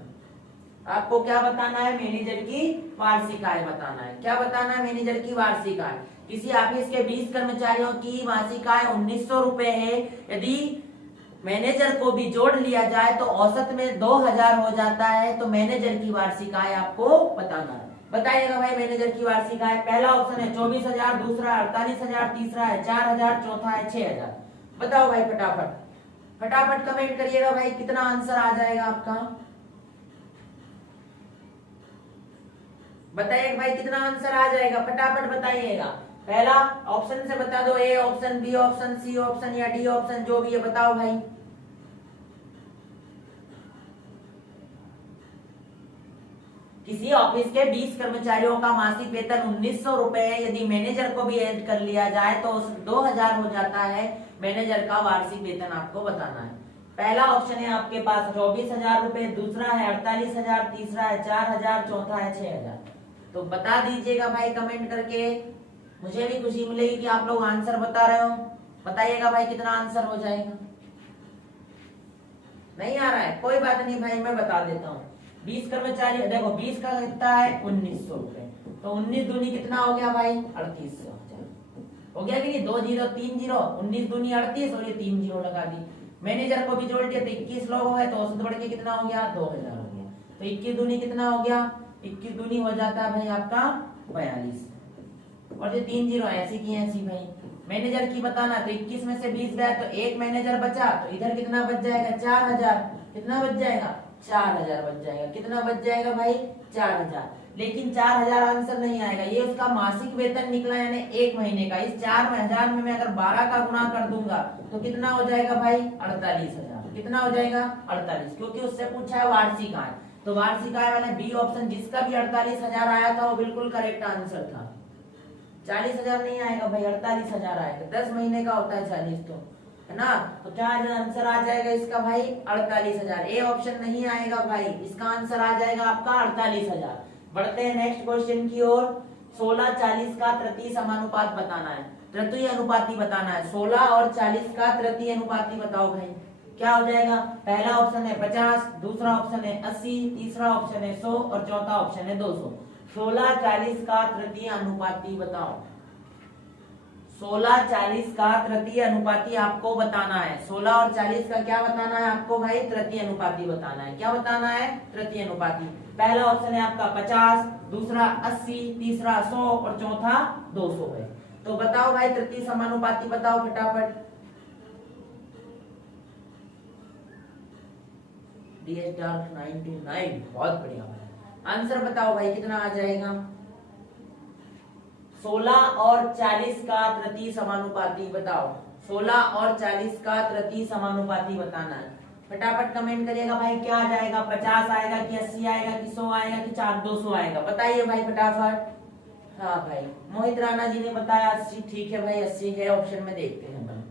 आपको क्या बताना है, मैनेजर की वार्षिक आय बताना है। क्या बताना है, मैनेजर की वार्षिक आय। किसी ऑफिस के 20 कर्मचारियों की मासिक आय 1900 रुपए है, यदि मैनेजर को भी जोड़ लिया जाए तो औसत में 2000 हो जाता है। तो मैनेजर की वार्षिक आय आपको बताना है। बताइएगा भाई मैनेजर की वार्षिक आय। पहला ऑप्शन है 24,000, दूसरा 48,000, तीसरा है 4,000, चौथा है 6,000। बताओ भाई फटाफट फटाफट कमेंट करिएगा भाई, कितना आंसर आ जाएगा आपका। बताइएगा भाई कितना आंसर आ जाएगा, फटाफट बताइएगा। पहला ऑप्शन से बता दो, A option, B option, C option या डी ऑप्शन, जो भी है बताओ भाई। किसी ऑफिस के 20 कर्मचारियों का मासिक वेतन 1900 रुपए है, यदि मैनेजर को भी ऐड कर लिया जाए तो 2000 हो जाता है। मैनेजर का वार्षिक वेतन आपको बताना है। पहला ऑप्शन है आपके पास 24,000 रुपए, दूसरा है 48,000, तीसरा है 4,000, चौथा है 6,000। तो बता दीजिएगा भाई कमेंट करके, मुझे भी खुशी मिलेगी कि आप लोग आंसर बता रहे हो। बताइएगा भाई कितना आंसर हो जाएगा। नहीं आ रहा है कोई बात नहीं भाई, मैं बता देता हूँ। 20 कर्मचारी, देखो 20 का कितना है 1900 रुपए, तो 19 दूनी कितना हो गया भाई 3800 हो गया कि नहीं, 2 0 3 0, 19 दूनी 38 और ये 3 0 लगा दी। मैनेजर को भी जोड़ दिया तो 21 लोग हो गए, तो औसत बढ़ के कितना हो गया 2000 हो गया। तो 21 दूनी कितना हो गया, 21 दूनी हो जाता है भाई आपका 42, और ये 3 0 ऐसी की ऐसी भाई। मैनेजर की बताना, तो 21 में से 20 गया तो एक मैनेजर बचा, तो इधर कितना बच जाएगा 4000। कितना बच जाएगा 4000 बच जाएगा। कितना बच जाएगा भाई 4000। लेकिन 4000 आंसर नहीं आएगा, ये उसका मासिक वेतन निकला यानी 1 महीने का। इस 4000 में मैं अगर 12 का गुणा कर दूंगा तो कितना हो जाएगा भाई 48,000। कितना हो जाएगा 48, क्योंकि उससे पूछा है वार्षिक आय। तो वार्षिक आय वाले बी ऑप्शन, जिसका भी 48,000 आया था वो बिल्कुल करेक्ट आंसर था। 40,000 नहीं आएगा भाई, 48,000 आएगा। 10 महीने का होता है 40, तो है ना। तो क्या आंसर आ जाएगा इसका भाई 48,000। ए ऑप्शन नहीं आएगा भाई, इसका आंसर आ जाएगा आपका 48,000। बढ़ते हैं नेक्स्ट क्वेश्चन की ओर। 16-40 का तृतीय समानुपात बताना है, तृतीय अनुपाती बताना है। 16 और 40 का तृतीय अनुपाती बताओ भाई, क्या हो जाएगा। पहला ऑप्शन है 50, दूसरा ऑप्शन है 80, तीसरा ऑप्शन है 100 और चौथा ऑप्शन है 200। 16-40 का तृतीय अनुपाती बताओ। 16-40 का तृतीय अनुपाती आपको बताना है। 16 और 40 का क्या बताना है आपको भाई, तृतीय अनुपाती बताना है। क्या बताना है, तृतीय अनुपाती। पहला ऑप्शन है आपका 50, दूसरा 80, तीसरा 100 और चौथा 200 है। तो बताओ भाई तृतीय समानुपाती बताओ फटाफट। DS डार्क 99, बहुत बढ़िया आंसर बताओ भाई कितना आ जाएगा। 16 और 40 का तृतीय समानुपाती बताओ। 16 और 40 का तृतीय समानुपाती बताना है। फटाफट कमेंट करिएगा भाई, क्या आ जाएगा, 50 आएगा कि 80 आएगा कि 100 आएगा कि 200 आएगा, बताइए भाई फटाफट। हाँ भाई मोहित राणा जी ने बताया 80, ठीक है भाई 80 है ऑप्शन में, देखते हैं भाई।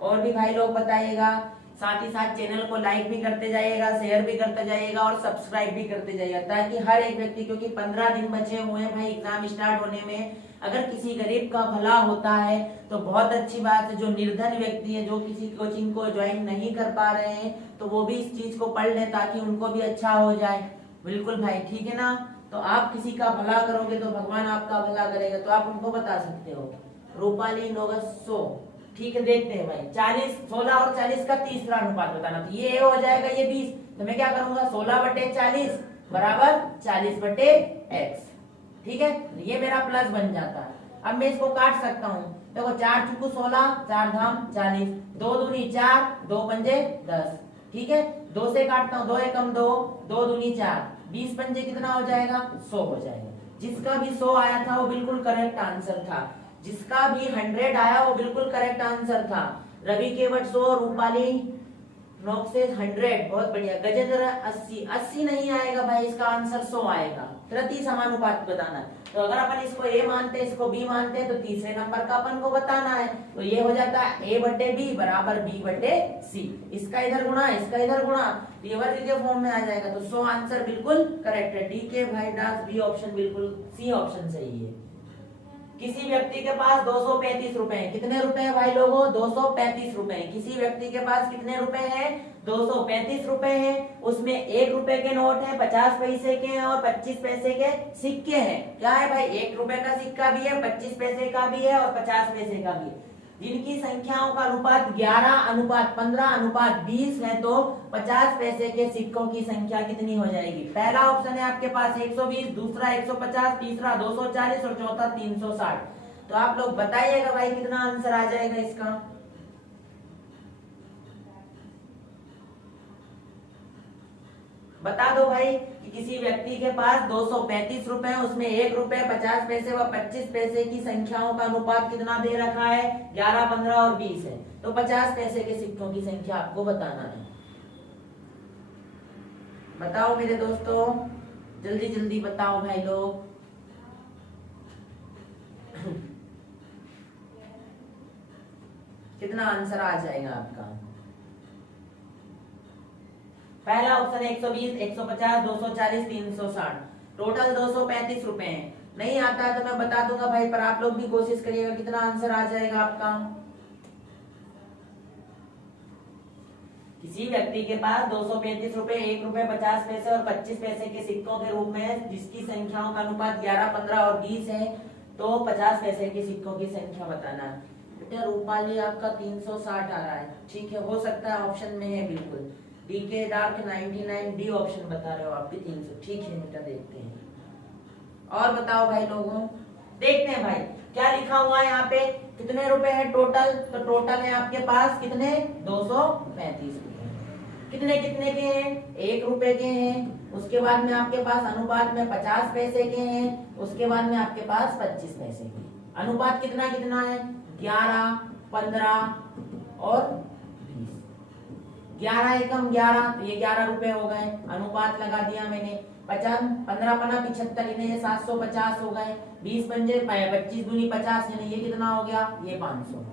और भी भाई लोग बताइएगा, साथ ही साथ चैनल को लाइक भी करते जाइएगा, शेयर भी करते जाइएगा और सब्सक्राइब भी करते जाइएगा, ताकि हर एक व्यक्ति, क्योंकि 15 दिन बचे हुए हैं भाई एग्जाम स्टार्ट होने में, अगर किसी गरीब का भला होता है तो बहुत अच्छी बात है। जो निर्धन व्यक्ति है, जो किसी कोचिंग को ज्वाइन नहीं कर पा रहे हैं, तो वो भी इस चीज को पढ़ ले ताकि उनको भी अच्छा हो जाए। बिल्कुल भाई, ठीक है ना। तो आप किसी का भला करोगे तो भगवान आपका भला करेगा, तो आप उनको बता सकते हो। रूपाली नोगसो, ठीक है देखते हैं भाई। 16 और 40 का तीसरा अनुपात बताना, तो ये हो जाएगा ये 20, तो मैं क्या करूंगा 16/40 बराबर 40/x, ठीक है। ये मेरा प्लस बन जाता है। अब मैं इसको काट सकता हूँ, देखो 4 चुकू 16, 4 धाम 40, 2 दूनी 4, 2 पंजे 10, ठीक है। 2 से काटता हूँ, 2 एकम 2, 2 दूनी 4, 20 पंजे कितना हो जाएगा 100 हो जाएगा। जिसका भी 100 आया था वो बिल्कुल करेक्ट आंसर था, जिसका भी 100 आया वो बिल्कुल करेक्ट आंसर था। रवि केवट 100, रूपाली नोक्सेस 100, बहुत बढ़िया। गजेंद्र 80 नहीं आएगा भाई, इसका आंसर 100 आएगा। तृतीय समानुपात बताना है, तो अगर अपन इसको ए मानते हैं, इसको बी मानते हैं, तो तीसरे नंबर का अपन को बताना है। तो ये हो जाता है A/B बराबर B/C। इसका इधर गुणा, इसका इधर गुणा, रिवर्स के फॉर्म में आ जाएगा। तो 100 आंसर बिल्कुल करेक्ट है। डी के भाई दास बी ऑप्शन बिल्कुल, सी ऑप्शन सही है। किसी व्यक्ति के पास 235 रुपए हैं, कितने रुपए हैं भाई लोगों, 235 रुपए हैं। किसी व्यक्ति के पास कितने रुपए हैं, 235 रुपए हैं। उसमें 1 रुपए के नोट है, 50 पैसे के हैं और 25 पैसे के सिक्के हैं। क्या है भाई, 1 रुपए का सिक्का भी है, 25 पैसे का भी है और 50 पैसे का भी है। जिनकी संख्याओं का अनुपात 11:15:20 है, तो 50 पैसे के सिक्कों की संख्या कितनी हो जाएगी। पहला ऑप्शन है आपके पास 120, दूसरा 150, तीसरा 240 और चौथा 360। तो आप लोग बताइएगा भाई कितना आंसर आ जाएगा इसका। बता दो भाई कि किसी व्यक्ति के पास 235 रुपए, उसमें 1 रुपए, 50 पैसे व 25 पैसे की संख्याओं का अनुपात कितना दे रखा है, 11, 15 और 20 है। तो 50 पैसे के सिक्कों की संख्या आपको बताना है। बताओ मेरे दोस्तों, जल्दी जल्दी बताओ भाई लोग। कितना आंसर आ जाएगा आपका। पहला ऑप्शन है 120, 150, 240, 360, टोटल 235 रुपए हैं। नहीं आता है तो मैं बता दूंगा भाई, पर आप लोग भी कोशिश करिएगा कितना आंसर आ जाएगा आपका। किसी व्यक्ति के पास 235 रुपए, 1 रुपए, 50 पैसे और 25 पैसे के सिक्कों के रूप में, जिसकी संख्याओं का अनुपात 11, 15 और 20 है, तो 50 पैसे के सिक्कों की संख्या बताना है। बेटा रूपाली आपका 360 आ रहा है, ठीक है, हो सकता है ऑप्शन में है बिल्कुल। डीके डार्क 99 डी ऑप्शन बता रहे हो आप भी 300, ठीक है बेटा देखते हैं। और बताओ भाई लोगों, देखते हैं भाई क्या लिखा हुआ है यहाँ पे, कितने रुपए है टोटल। तो टोटल है आपके पास कितने, 235 रुपए। कितने कितने के हैं, 1 रुपए के हैं। उसके बाद में आपके पास अनुपात में 50 पैसे के हैं। उसके बाद में आपके पास 25 पैसे के। अनुपात कितना कितना है, 11, 15 और 11 एकम 11, तो ये 11 रुपए हो गए। अनुपात लगा दिया मैंने। 50, 15 पना 75, ये 750 हो गए। 20 पंजे 25 दूनी 50, यानी ये कितना हो गया, ये 500।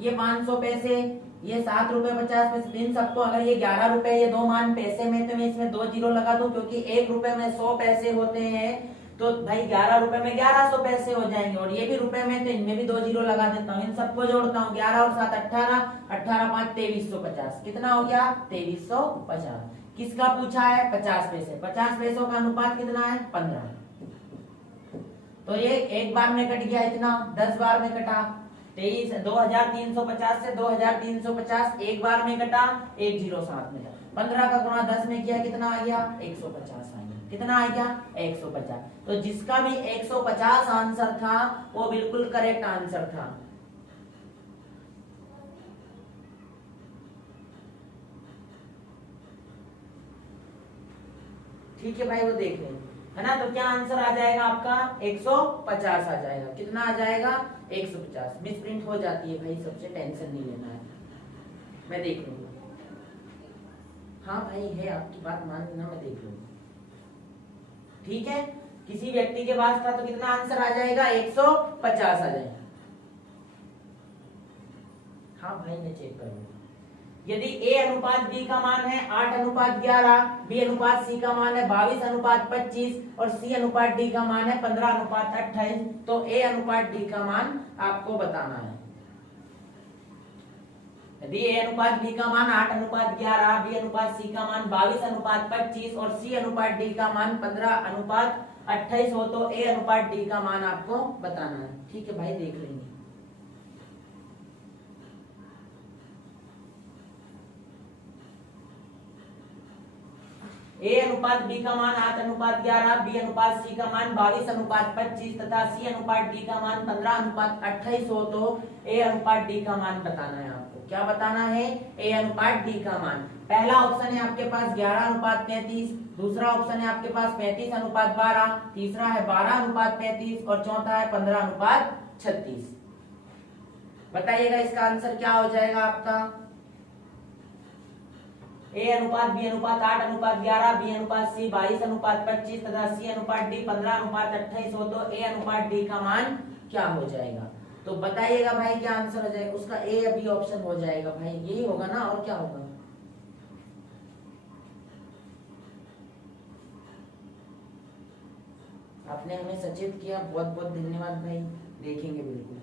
ये 500 पैसे, ये 7 रुपए 50 पैसे। इन सबको अगर ये 11 रुपए ये दो मान पैसे में, तो मैं इसमें 2 जीरो लगा दूं, क्योंकि 1 रुपए में 100 पैसे होते हैं, तो भाई 11 रुपए में 1100 पैसे हो जाएंगे। और ये भी रुपए में, तो इनमें भी 2 जीरो लगा देता हूँ। इन सबको जोड़ता हूँ, 11 और 7 18, 18 5 2350। कितना हो गया? 2350। किसका पूछा है? 50 पैसे। 50 पैसों का अनुपात कितना है? 15। तो ये एक बार में कट गया इतना, 10 बार में कटा। 2350 से 2350 एक बार में कटा, 1 जीरो साथ में। 15 का गुणा 10 में किया, कितना आ गया? 150 आ गया। कितना आ गया? 150। तो जिसका भी 150 आंसर था वो बिल्कुल करेक्ट आंसर था। ठीक है भाई, वो देख लें, है ना। तो क्या आंसर आ जाएगा आपका? 150 आ जाएगा। कितना आ जाएगा? 150। मिस प्रिंट हो जाती है भाई, सबसे टेंशन नहीं लेना है, मैं देख लूंगा। हाँ भाई है, आपकी बात मान लेना, मैं देख लूंगा। ठीक है, किसी व्यक्ति के पास था तो कितना आंसर आ जाएगा? 150 आ जाएगा। हाँ भाई मैं चेक करूंगा। यदि A अनुपात B का मान है 8 अनुपात 11, B अनुपात C का मान है 22 अनुपात 25 और C अनुपात D का मान है 15 अनुपात 28, तो A अनुपात D का मान आपको बताना है। यदि A अनुपात B का मान 8 अनुपात 11, B अनुपात C का मान 22 अनुपात 25 और C अनुपात D का मान 15 अनुपात 28 हो, तो A अनुपात D का मान आपको बताना है। ठीक है भाई, देख लेंगे। A अनुपात B का मान 8 अनुपात 11, B अनुपात C का मान 22 अनुपात 25 तथा C अनुपात D का मान 15 अनुपात 28 हो, तो A अनुपात D का मान बताना है आपको। क्या बताना है? A अनुपात D का मान। पहला ऑप्शन है आपके पास 11 अनुपात 33, दूसरा ऑप्शन है आपके पास 35 अनुपात 12, तीसरा है 12 अनुपात 35 और चौथा है 15 अनुपात 36। बताइएगा इसका आंसर क्या हो जाएगा आपका? A अनुपात B अनुपात 8 अनुपात 11, B अनुपात C 22 अनुपात 25 तथा C अनुपात D 15 अनुपात 28 हो, तो A अनुपात D का मान क्या हो जाएगा? तो बताइएगा भाई क्या आंसर हो जाएगा उसका? A अभी ऑप्शन हो जाएगा भाई, यही होगा ना, और क्या होगा? आपने हमें सचेत किया, बहुत बहुत धन्यवाद भाई, देखेंगे बिल्कुल।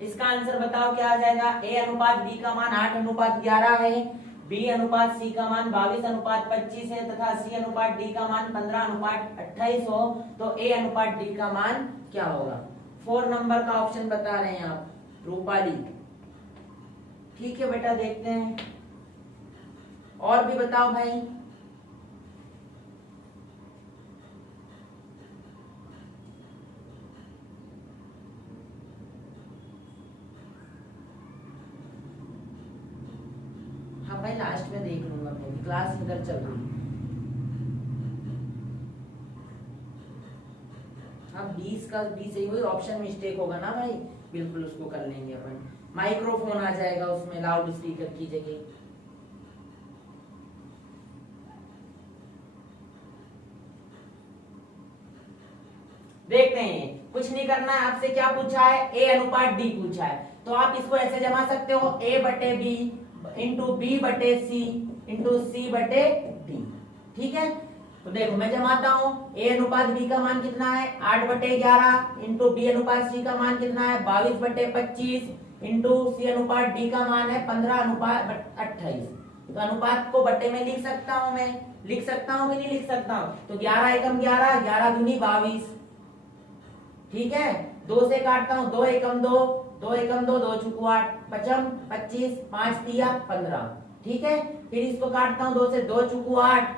इसका आंसर बताओ क्या आ जाएगा? A अनुपात B का मान 8 अनुपात 11 है, B अनुपात C का मान 22 अनुपात 25 है तथा C अनुपात D का मान 15 अनुपात 28 हो, तो A अनुपात D का मान क्या होगा? 4 नंबर का ऑप्शन बता रहे हैं आप, रूपाली। ठीक है बेटा, देखते हैं और भी बताओ भाई। भाई लास्ट में देख लूंगा, मैं क्लास इधर चल रही है। हाँ 20 का 20 ही, वही ऑप्शन मिस्टेक होगा ना भाई, बिल्कुल उसको कर लेंगे अपन। माइक्रोफोन आ जाएगा उसमें, लाउड स्पीकर की जगह। देखते हैं, कुछ नहीं करना है, आपसे क्या पूछा है? A अनुपात D पूछा है, तो आप इसको ऐसे जमा सकते हो, A बटे B इंटू बी बटे सी इंटू सी बटे डी। ठीक है, तो देखो मैं जमाता हूँ। ए अनुपात बी का मान कितना है? 8 बटे 11 इंटू बी अनुपात सी का मान कितना है? 22 बटे 25 इंटू सी अनुपात डी का मान है 15 अनुपात 28। तो अनुपात को बटे में लिख सकता हूँ, मैं लिख सकता हूँ कि नहीं लिख सकता हूँ? तो 11 एकम 11, 11 दूनी 22। ठीक है, 2 से काटता हूँ, 2 एकम 2, 2 एकम 2, 2 चुकू 8, पचम 25, 5 तिया 15। ठीक है, फिर इसको काटता हूँ 2 से, 2 चुकू 8,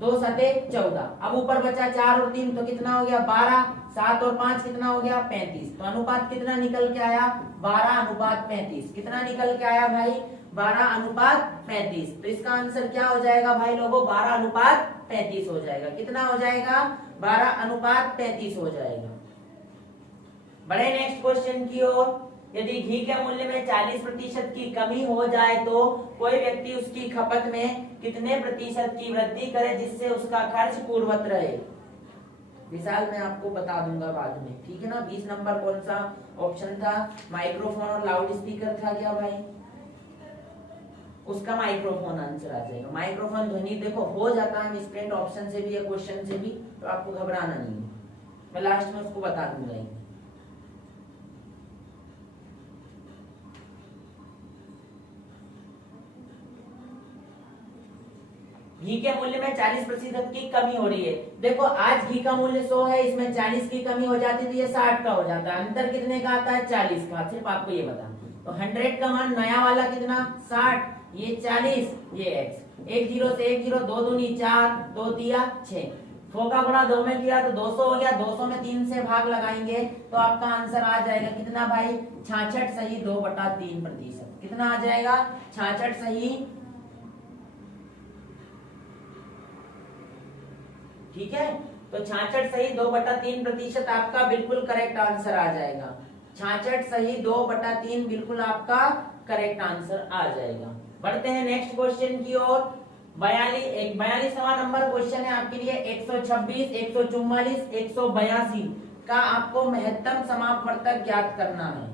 2 सते 14। अब ऊपर बचा 4 और 3, तो कितना हो गया? 12। 7 और 5 कितना हो गया? 35। तो अनुपात कितना निकल के आया? 12 अनुपात 35। कितना निकल के आया भाई? 12 अनुपात 35। तो इसका आंसर क्या हो जाएगा भाई लोगों? 12 अनुपात 35 हो जाएगा। कितना हो जाएगा? 12 अनुपात 35 हो जाएगा। बढ़े नेक्स्ट क्वेश्चन की ओर। यदि घी के मूल्य में 40% की कमी हो जाए तो कोई व्यक्ति उसकी खपत में कितने प्रतिशत की वृद्धि करे जिससे उसका खर्च पूर्ववत रहे? विशाल मैं आपको बता दूंगा बाद में, ठीक है ना। 20 नंबर कौन सा ऑप्शन था, माइक्रोफोन और लाउड स्पीकर था क्या भाई, उसका माइक्रोफोन आंसर आ जाएगा। माइक्रोफोन ध्वनि देखो हो जाता है मिसप्रिंट ऑप्शन से भी या क्वेश्चन से भी, तो आपको घबराना नहीं है, मैं लास्ट में उसको बता दूंगा ही। घी के मूल्य में 40% की कमी हो रही है। देखो आज घी का मूल्य 100 है, इसमें 40 की कमी हो जाती है तो ये 60 का हो जाता है। अंतर कितने का आता है, 40 का, सिर्फ आपको ये बता। तो 100 का मान नया वाला कितना 60, ये 40, ये x। 1 0 से 1 0, 2 दूनी 4, 2 दिया 6, 100 का गुणा 2 में किया तो 200 हो गया। 200 में 3 से भाग लगाएंगे तो आपका आंसर आ जाएगा कितना भाई, 66 सही 2/3%। कितना आ जाएगा, 66 सही, ठीक है। तो 66 सही 2/3% आपका बिल्कुल करेक्ट आंसर आ जाएगा। 66 सही 2/3 बिल्कुल आपका करेक्ट आंसर आ जाएगा। बढ़ते हैं नेक्स्ट क्वेश्चन की ओर। 42वां नंबर क्वेश्चन है आपके लिए। 126, 144, 182 का आपको महत्तम समापवर्तक ज्ञात करना है।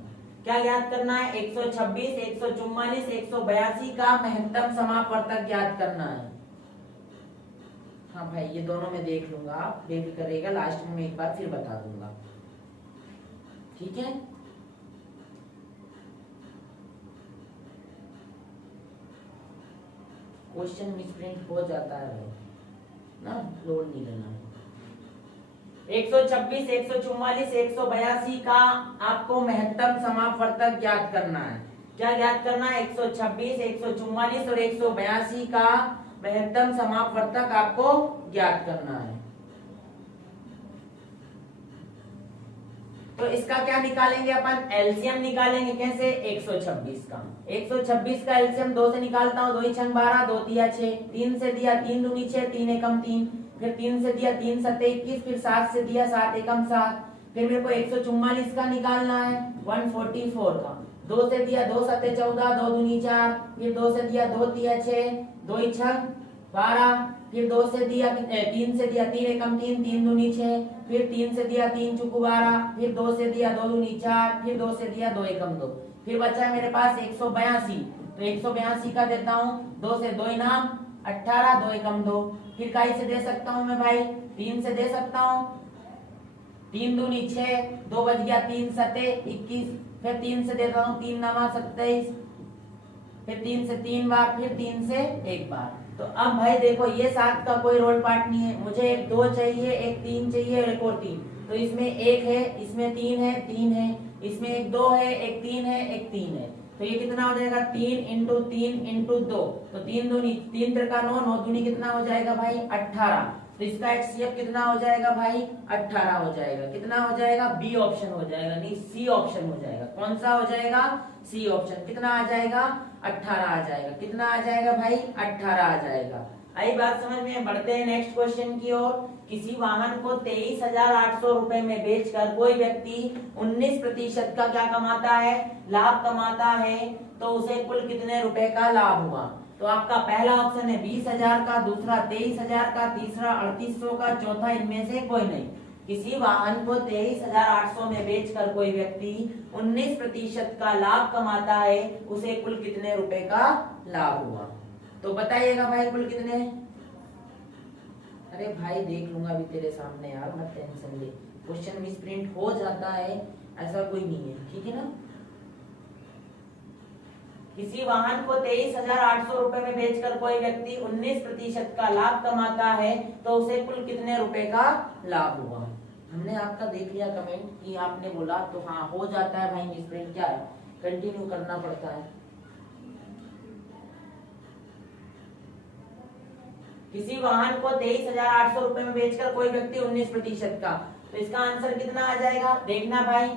क्या ज्ञात करना है, 126, 144, 182 का महत्तम समापवर्तक ज्ञात करना है। हाँ भाई ये दोनों में देख लूंगा, आप बेफिक्र रहेगा, लास्ट में मैं एक बार फिर बता दूंगा, ठीक है। क्वेश्चन मिसप्रिंट हो जाता है ना, लोड नहीं लेना है। 126, 144, 182 का आपको महत्तम समापवर्तक ज्ञात करना है। क्या ज्ञात करना है, 126, 144 और 182 का महत्तम समापवर्तक आपको ज्ञात करना है। तो इसका क्या निकालेंगे अपन, एलसीएम निकालेंगे। कैसे, 126 का 126 का एलसीएम 2 से निकालता हूँ, 2 × 12, 2 × 6, 3 से दिया 3 दूनी 6, 3 एकम 3, फिर 3 से दिया 3 7 21, फिर 7 से दिया 7 एकम 7, फिर मेरे को 144 का निकालना है 144 का। 2 से दिया 2 7 14, 2 दूनी 4, फिर 2 से दिया 2 3 6, 2 6 12, फिर 2 से दिया 3 से दिया 3 एकम 3, 3 दूनी 6, फिर 3 से दिया 3 चुकू 12, फिर 2 से दिया 2 दूनी 4, फिर 2 से दिया 2 एकम 2, फिर बचा है मेरे पास 182। तो 182 का देता हूँ, 2 से 2 इनाम 18, 2 एकम 2, फिर काई से दे सकता हूँ मैं भाई, 3 से दे सकता हूँ, 3 दूनी 6, 2 बच गया 3 7 21, फिर 3 से देता हूँ 3 9 27, फिर 3 से 3 बार, फिर 3 से 1 बार। तो अब भाई देखो ये 7 का कोई रोल पार्ट नहीं है, मुझे एक 2 चाहिए, एक 3 चाहिए और एक और 3। तो इसमें 1 है, इसमें 3 है, 3 है, इसमें एक 2 है, एक 3 है, एक 3 है। तो ये कितना हो जाएगा, 3 × 3 × 2, तो 3 दूनी 3 3 9, 9 दूनी कितना हो जाएगा भाई 18। तो इसका HCF कितना हो जाएगा भाई 18 हो जाएगा। कितना हो जाएगा, बी ऑप्शन हो जाएगा, नहीं सी ऑप्शन हो जाएगा। कौन सा हो जाएगा, सी ऑप्शन। कितना आ जाएगा 18 आ जाएगा। कितना आ जाएगा भाई 18 आ जाएगा। आई बात समझ में। बढ़ते हैं नेक्स्ट क्वेश्चन की ओर। किसी वाहन को 23,800 रुपए में बेचकर कोई व्यक्ति 19% का क्या कमाता है, लाभ कमाता है, तो उसे कुल कितने रुपए का लाभ हुआ। तो आपका पहला ऑप्शन है 20,000 का, दूसरा 23,000 का, तीसरा 3800 का, चौथा इनमें से कोई नहीं। किसी वाहन को 23,800 में बेचकर कोई व्यक्ति 19% का लाभ कमाता है, उसे कुल कितने रुपए का लाभ हुआ। तो बताइएगा भाई कुल कितने। अरे भाई देख लूंगा अभी तेरे सामने यार, मत टेंशन ले। क्वेश्चन मिसप्रिंट हो जाता है, ऐसा कोई नहीं है, ठीक है ना। किसी वाहन को 23,800 रुपए में बेचकर कोई व्यक्ति 19% का लाभ कमाता है, तो उसे कुल कितने रुपए का लाभ हुआ। हमने आपका देख लिया कमेंट कि आपने बोला, तो हाँ हो जाता है भाई मिसप्रिंट, क्या है कंटिन्यू करना पड़ता है। किसी वाहन को 23,800 रुपए में बेचकर कोई व्यक्ति 19% का, तो इसका आंसर कितना आ जाएगा, देखना भाई।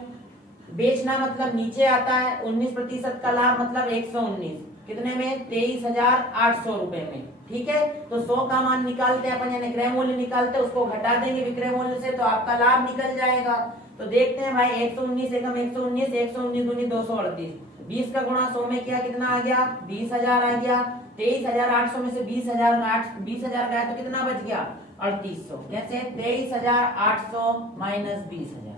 बेचना मतलब नीचे आता है, 19% का लाभ मतलब 119, कितने में 23,800 रुपए में, ठीक है। तो 100 का मान निकालते हैं अपन, यानी क्रय मूल्य निकालते हैं, उसको घटा देंगे विक्रय मूल्य से, तो आपका लाभ निकल जाएगा। तो देखते हैं भाई 119 एकम 119, 119 दूनी 238, 20 का गुणा 100 में किया, कितना आ गया 20,000 आ गया। 23,800 में से 20,000 गया तो कितना बच गया 3800। कैसे? 23,800 माइनस 20,000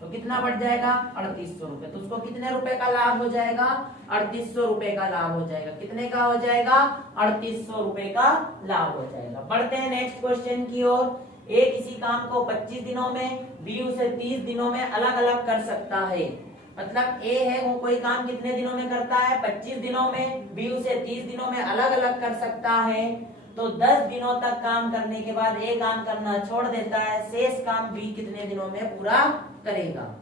तो कितना बढ़ जाएगा? 3800 रुपए। तो उसको कितने रुपए का लाभ हो जाएगा? 3800 रुपए का लाभ हो जाएगा। कितने का हो जाएगा? 3800 रुपए का लाभ हो जाएगा। बढ़ते हैं नेक्स्ट क्वेश्चन की ओर। ए किसी काम को 25 दिनों में, बी उसे 30 दिनों में अलग अलग कर सकता है। मतलब ए है वो कोई काम कितने दिनों में करता है? 25 दिनों में। बी उसे 30 दिनों में अलग अलग कर सकता है। तो 10 दिनों तक काम करने के बाद ए काम करना छोड़ देता है। शेष काम बी कितने दिनों में पूरा करेगा?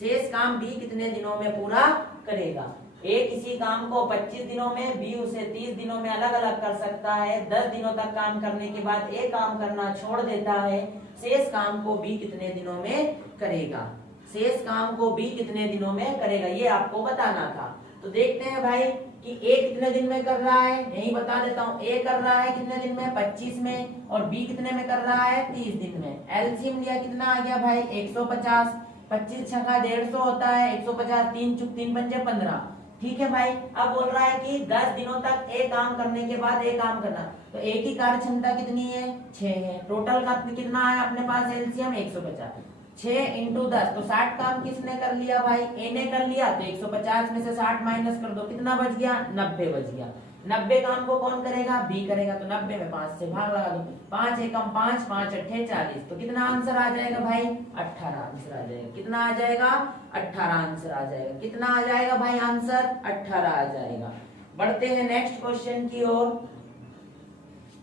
शेष काम बी कितने दिनों में पूरा करेगा? ए किसी काम को 25 दिनों में, बी उसे 30 दिनों में अलग अलग कर सकता है। 10 दिनों तक काम करने के बाद ए काम करना छोड़ देता है। शेष काम को बी कितने दिनों में करेगा? शेष काम को बी कितने दिनों में करेगा, ये आपको बताना था। तो देखते हैं भाई कि ए कितने दिन में कर रहा है। यही बता देता हूँ। ए कर रहा है कितने दिन में? 25 में। और बी कितने में कर रहा है? 30 दिन में। एलसीएम लिया, कितना आ गया भाई? 150। 25 छक्का 150 होता है। 150 3 चुक 3 पंजे 15। ठीक है भाई। अब बोल रहा है कि 10 दिनों तक ए काम करने के बाद ए काम करना। तो ए की कार्य क्षमता कितनी है? 6 है। टोटल का कितना है अपने पास? एलसीएम 150। 6 इंटू 10 तो 60 काम किसने कर लिया भाई? ए ने कर लिया। तो 150 में से 60 माइनस कर दो, कितना बच गया? 90 बच गया। 90 काम को कौन करेगा? बी करेगा। तो 90 में 5 से भाग लगा दो। 5 एकम 5, 5 अट्ठे 40। तो कितना आंसर आ जाएगा भाई? 18 आंसर आ जाएगा। कितना आ जाएगा? 18 आंसर आ जाएगा। कितना आ जाएगा भाई आंसर? 18 आ जाएगा। बढ़ते हैं नेक्स्ट क्वेश्चन की ओर।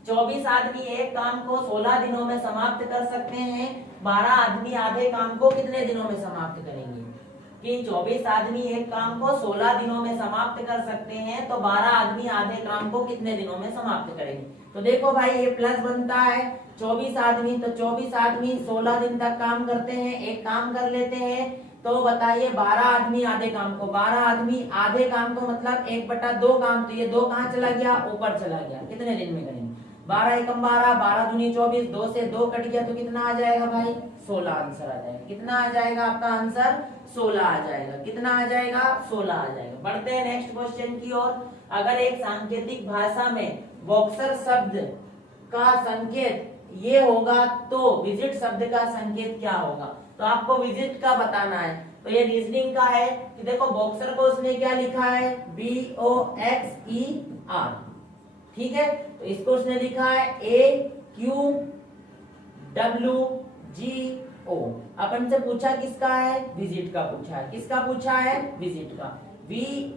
24 आदमी एक काम को 16 दिनों में समाप्त कर सकते हैं। 12 आदमी आधे काम को कितने दिनों में समाप्त करेंगे? कि 24 आदमी एक काम को 16 दिनों में समाप्त कर सकते हैं, तो 12 आदमी आधे काम को कितने दिनों में समाप्त करेंगे? तो देखो भाई ये प्लस बनता है 24 आदमी, तो 24 आदमी 16 दिन तक काम करते हैं, एक काम कर लेते हैं। तो बताइए 12 आदमी आधे काम को, 12 आदमी आधे काम को मतलब 1/2 काम। तो ये 2 कहाँ चला गया? ऊपर चला गया। कितने दिन में करेंगे? 12 एकम 12, 12 दूनी 24, 2 से 2 कट गया। तो कितना आ जाएगा भाई? 16 आंसर आ जाएगा। कितना आ जाएगा आपका आंसर? 16 आ जाएगा। कितना आ जाएगा? 16 आ जाएगा। बढ़ते हैं नेक्स्ट क्वेश्चन की ओर। अगर एक सांकेतिक भाषा में बॉक्सर शब्द का संकेत ये होगा तो विजिट शब्द का संकेत क्या होगा? तो आपको विजिट का बताना है। तो ये रीजनिंग का है कि देखो बॉक्सर को उसने क्या लिखा है? BOXER। ठीक है। तो इसको उसने लिखा है AQWGO। अपन से पूछा किसका है? विजिट का पूछा है। किसका पूछा है? विजिट का। VISIT।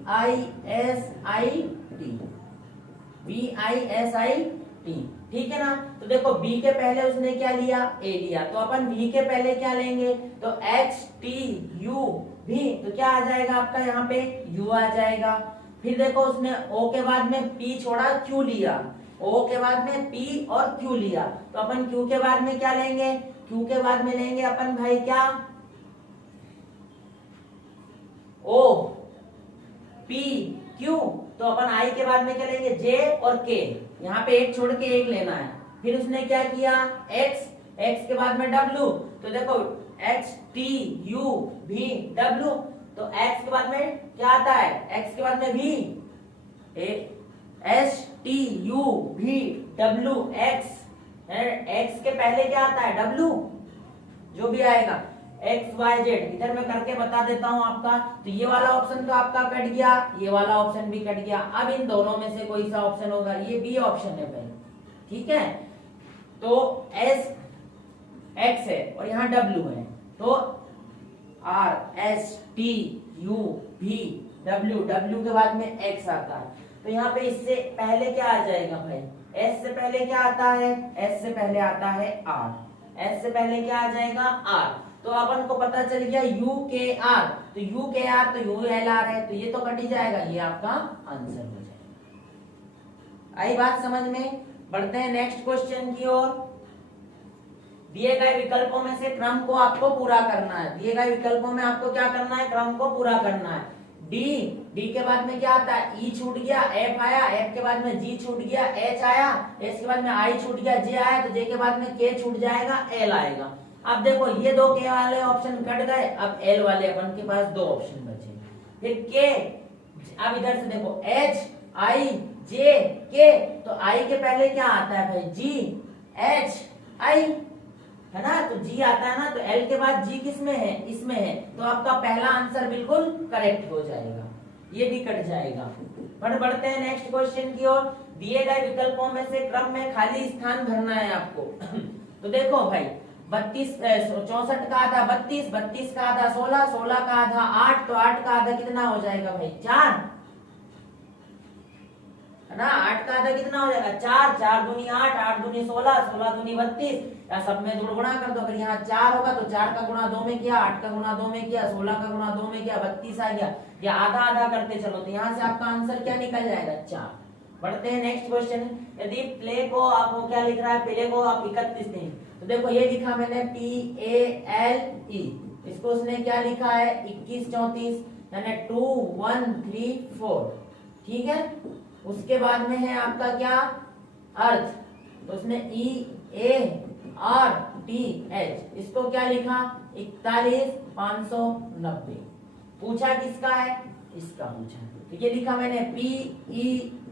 ठीक है ना। तो देखो बी के पहले उसने क्या लिया? ए लिया। तो अपन वी के पहले क्या लेंगे? तो HTUV। तो क्या आ जाएगा आपका यहाँ पे? यू आ जाएगा। फिर देखो उसने ओ के बाद में पी छोड़ा, क्यू लिया। ओ के बाद में पी और क्यू लिया। तो अपन क्यू के बाद में क्या लेंगे? क्यू के बाद में लेंगे अपन भाई क्या? O P Q. तो अपन आई के बाद में क्या लेंगे? जे और के। यहाँ पे एक छोड़ के एक लेना है। फिर उसने क्या किया? एक्स। एक्स के बाद में डब्ल्यू। तो देखो HTUV। तो x के बाद में क्या आता है? x के बाद में v। HTUV x। x के पहले क्या आता है? w। जो भी आएगा XYZ। इधर मैं करके बता देता हूं आपका। तो ये वाला ऑप्शन तो आपका कट गया, ये वाला ऑप्शन भी कट गया। अब इन दोनों में से कोई सा ऑप्शन होगा? ये बी ऑप्शन है भाई। ठीक है। तो S X है और यहाँ W है। तो RSTUV W के बाद में X आता है। तो यहाँ पे इससे पहले क्या आ जाएगा भाई? S से पहले क्या आता है? S से पहले आता है R। S से पहले क्या आ जाएगा? R। तो अपन को पता चल गया UKR। तो UKR तो ULR है। तो ये तो कट ही जाएगा। ये आपका आंसर हो जाएगा। आई बात समझ में? बढ़ते हैं नेक्स्ट क्वेश्चन की ओर। दिए गए विकल्पों में से क्रम को आपको पूरा करना है। दिए गए विकल्पों में आपको क्या करना है? क्रम को पूरा करना है। डी के बाद में क्या आता है? ई छूट गया, एफ आया, एफ के बाद में जी छूट गया, एच आया, एच के बाद में आई छूट गया, जे आया, तो जे के बाद में के छूट जाएगा, एल आएगा। अब देखो ये दो के वाले ऑप्शन कट गए। अब एल वाले अपन के पास 2 ऑप्शन बचे। फिर के। अब इधर से देखो एच आई जे के। तो आई के पहले क्या आता है भाई? जी। एच आई, है ना, तो जी आता है ना, तो एल के बाद जी किस में है, इसमें है, तो आपका पहला आंसर बिल्कुल करेक्ट हो जाएगा, ये भी कट जाएगा। बढ़ते हैं नेक्स्ट क्वेश्चन की ओर। दिए गए विकल्पों में से क्रम में खाली स्थान भरना है आपको। तो देखो भाई 64 का आधा 32, 32 का आधा 16, 16 का आधा 8, तो 8 का आधा कितना हो जाएगा भाई 4, है ना। 8 का आधा कितना हो जाएगा 4, 4 दूनी 8, 8 दूनी 16, 16 दूनी 32, या सब में गुणा कर दो। अगर यहाँ 4 होगा तो 4 का गुणा 2 में किया, 8 का गुणा 2 में किया, 16 का गुणा 2 में किया, 32 आ गया। या आधा आधा करते चलो तो यहाँ से आपका आंसर क्या निकल जाएगा 4। बढ़ते हैं नेक्स्ट क्वेश्चन। यदि प्ले को आपको क्या लिख रहा है, प्ले को आप 31 दिन, तो देखो ये लिखा मैंने PALE, इसको उसने क्या लिखा है 21 34, यानी 2 1 3 4, ठीक है। उसके बाद में है आपका क्या अर्थ, तो उसने EARTH, इसको क्या लिखा 41 590। पूछा किसका है, इसका पूछा, तो ये लिखा मैंने PEARL,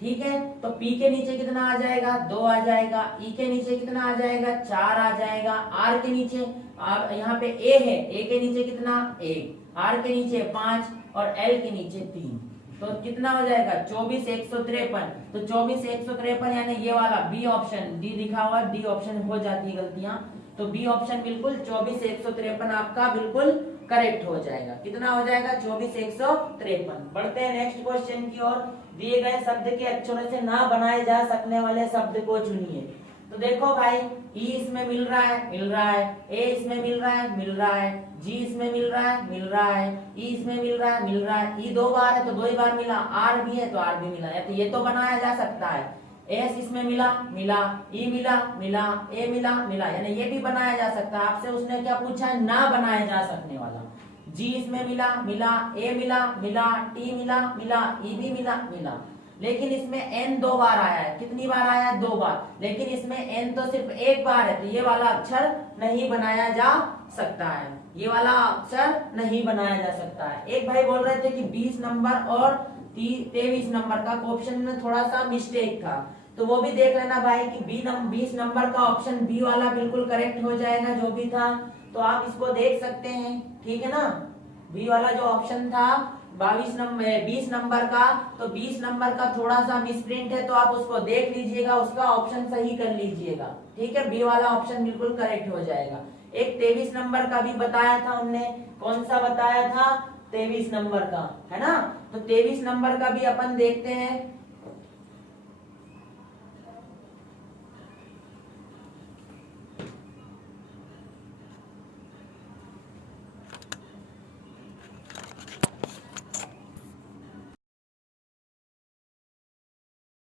ठीक है। तो P के नीचे कितना आ जाएगा 2 आ जाएगा, E के नीचे कितना आ जाएगा 4 आ जाएगा, R के नीचे यहाँ पे A है, A के नीचे कितना 1, R के नीचे 5 और L के नीचे 3, तो कितना हो जाएगा 24 153। तो 24 153 यानी ये वाला बी ऑप्शन, डी लिखा हुआ डी ऑप्शन हो जाती है गलतियां, तो बी ऑप्शन बिल्कुल 24 153 आपका बिल्कुल करेक्ट हो जाएगा। कितना हो जाएगा 24 153। बढ़ते हैं नेक्स्ट क्वेश्चन की ओर। दिए गए शब्द के अक्षरों से ना बनाए जा सकने वाले शब्द को चुनिए। तो देखो भाई ई इसमें मिल रहा है, ए इसमें मिल रहा है, जी इसमें मिल रहा है, ई इसमें मिल रहा है, ई 2 बार है तो 2 ही बार मिला, आर भी है तो आर भी मिला, तो ये तो बनाया जा सकता है। एस इसमें मिला, ई मिला, ए मिला, यानी ये भी बनाया जा सकता है। आपसे उसने क्या पूछा है, ना बनाया जा सकने वाला। जी इसमें मिला, ए मिला, टी मिला, ई भी मिला, लेकिन इसमें n 2 बार आया है। कितनी बार आया है 2 बार, लेकिन इसमें n तो सिर्फ 1 बार है, तो ये वाला अक्षर नहीं बनाया जा सकता है, ये वाला अक्षर नहीं बनाया जा सकता है। एक भाई बोल रहे थे कि 20 नंबर और 23 नंबर का ऑप्शन में थोड़ा सा मिस्टेक था, तो वो भी देख लेना भाई कि 20 नंबर का ऑप्शन बी वाला बिल्कुल करेक्ट हो जाएगा जो भी था, तो आप इसको देख सकते हैं, ठीक है ना। बी वाला जो ऑप्शन था 20 नंबर का, तो 20 नंबर का थोड़ा सा मिसप्रिंट है, तो आप उसको देख लीजिएगा, उसका ऑप्शन सही कर लीजिएगा, ठीक है। बी वाला ऑप्शन बिल्कुल करेक्ट हो जाएगा। एक 23 नंबर का भी बताया था उनने, कौन सा बताया था 23 नंबर का, है ना। तो 23 नंबर का भी अपन देखते हैं